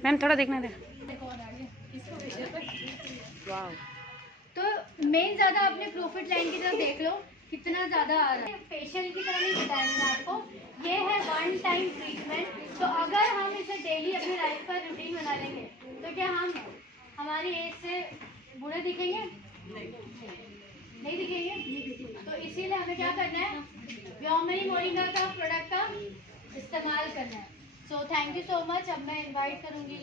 मैम थोड़ा देखना दे। वाह, तो मेन ज्यादा अपने प्रॉफिट लाइन की तरफ देख लो कितना ज्यादा आ रहा है। फेशियल की तरह नहीं बताया मैंने आपको, ये है वन टाइम ट्रीटमेंट। तो अगर हम इसे डेली अपनी लाइफ का रूटीन बना लेंगे तो क्या हम हमारी एज से बूढ़े दिखेंगे? नहीं दिखेंगे। तो इसीलिए हमें क्या करना है, व्योमिनी मोरिंगा का प्रोडक्ट का इस्तेमाल करना है। So thank you so much. अब मैं इनवाइट करूंगी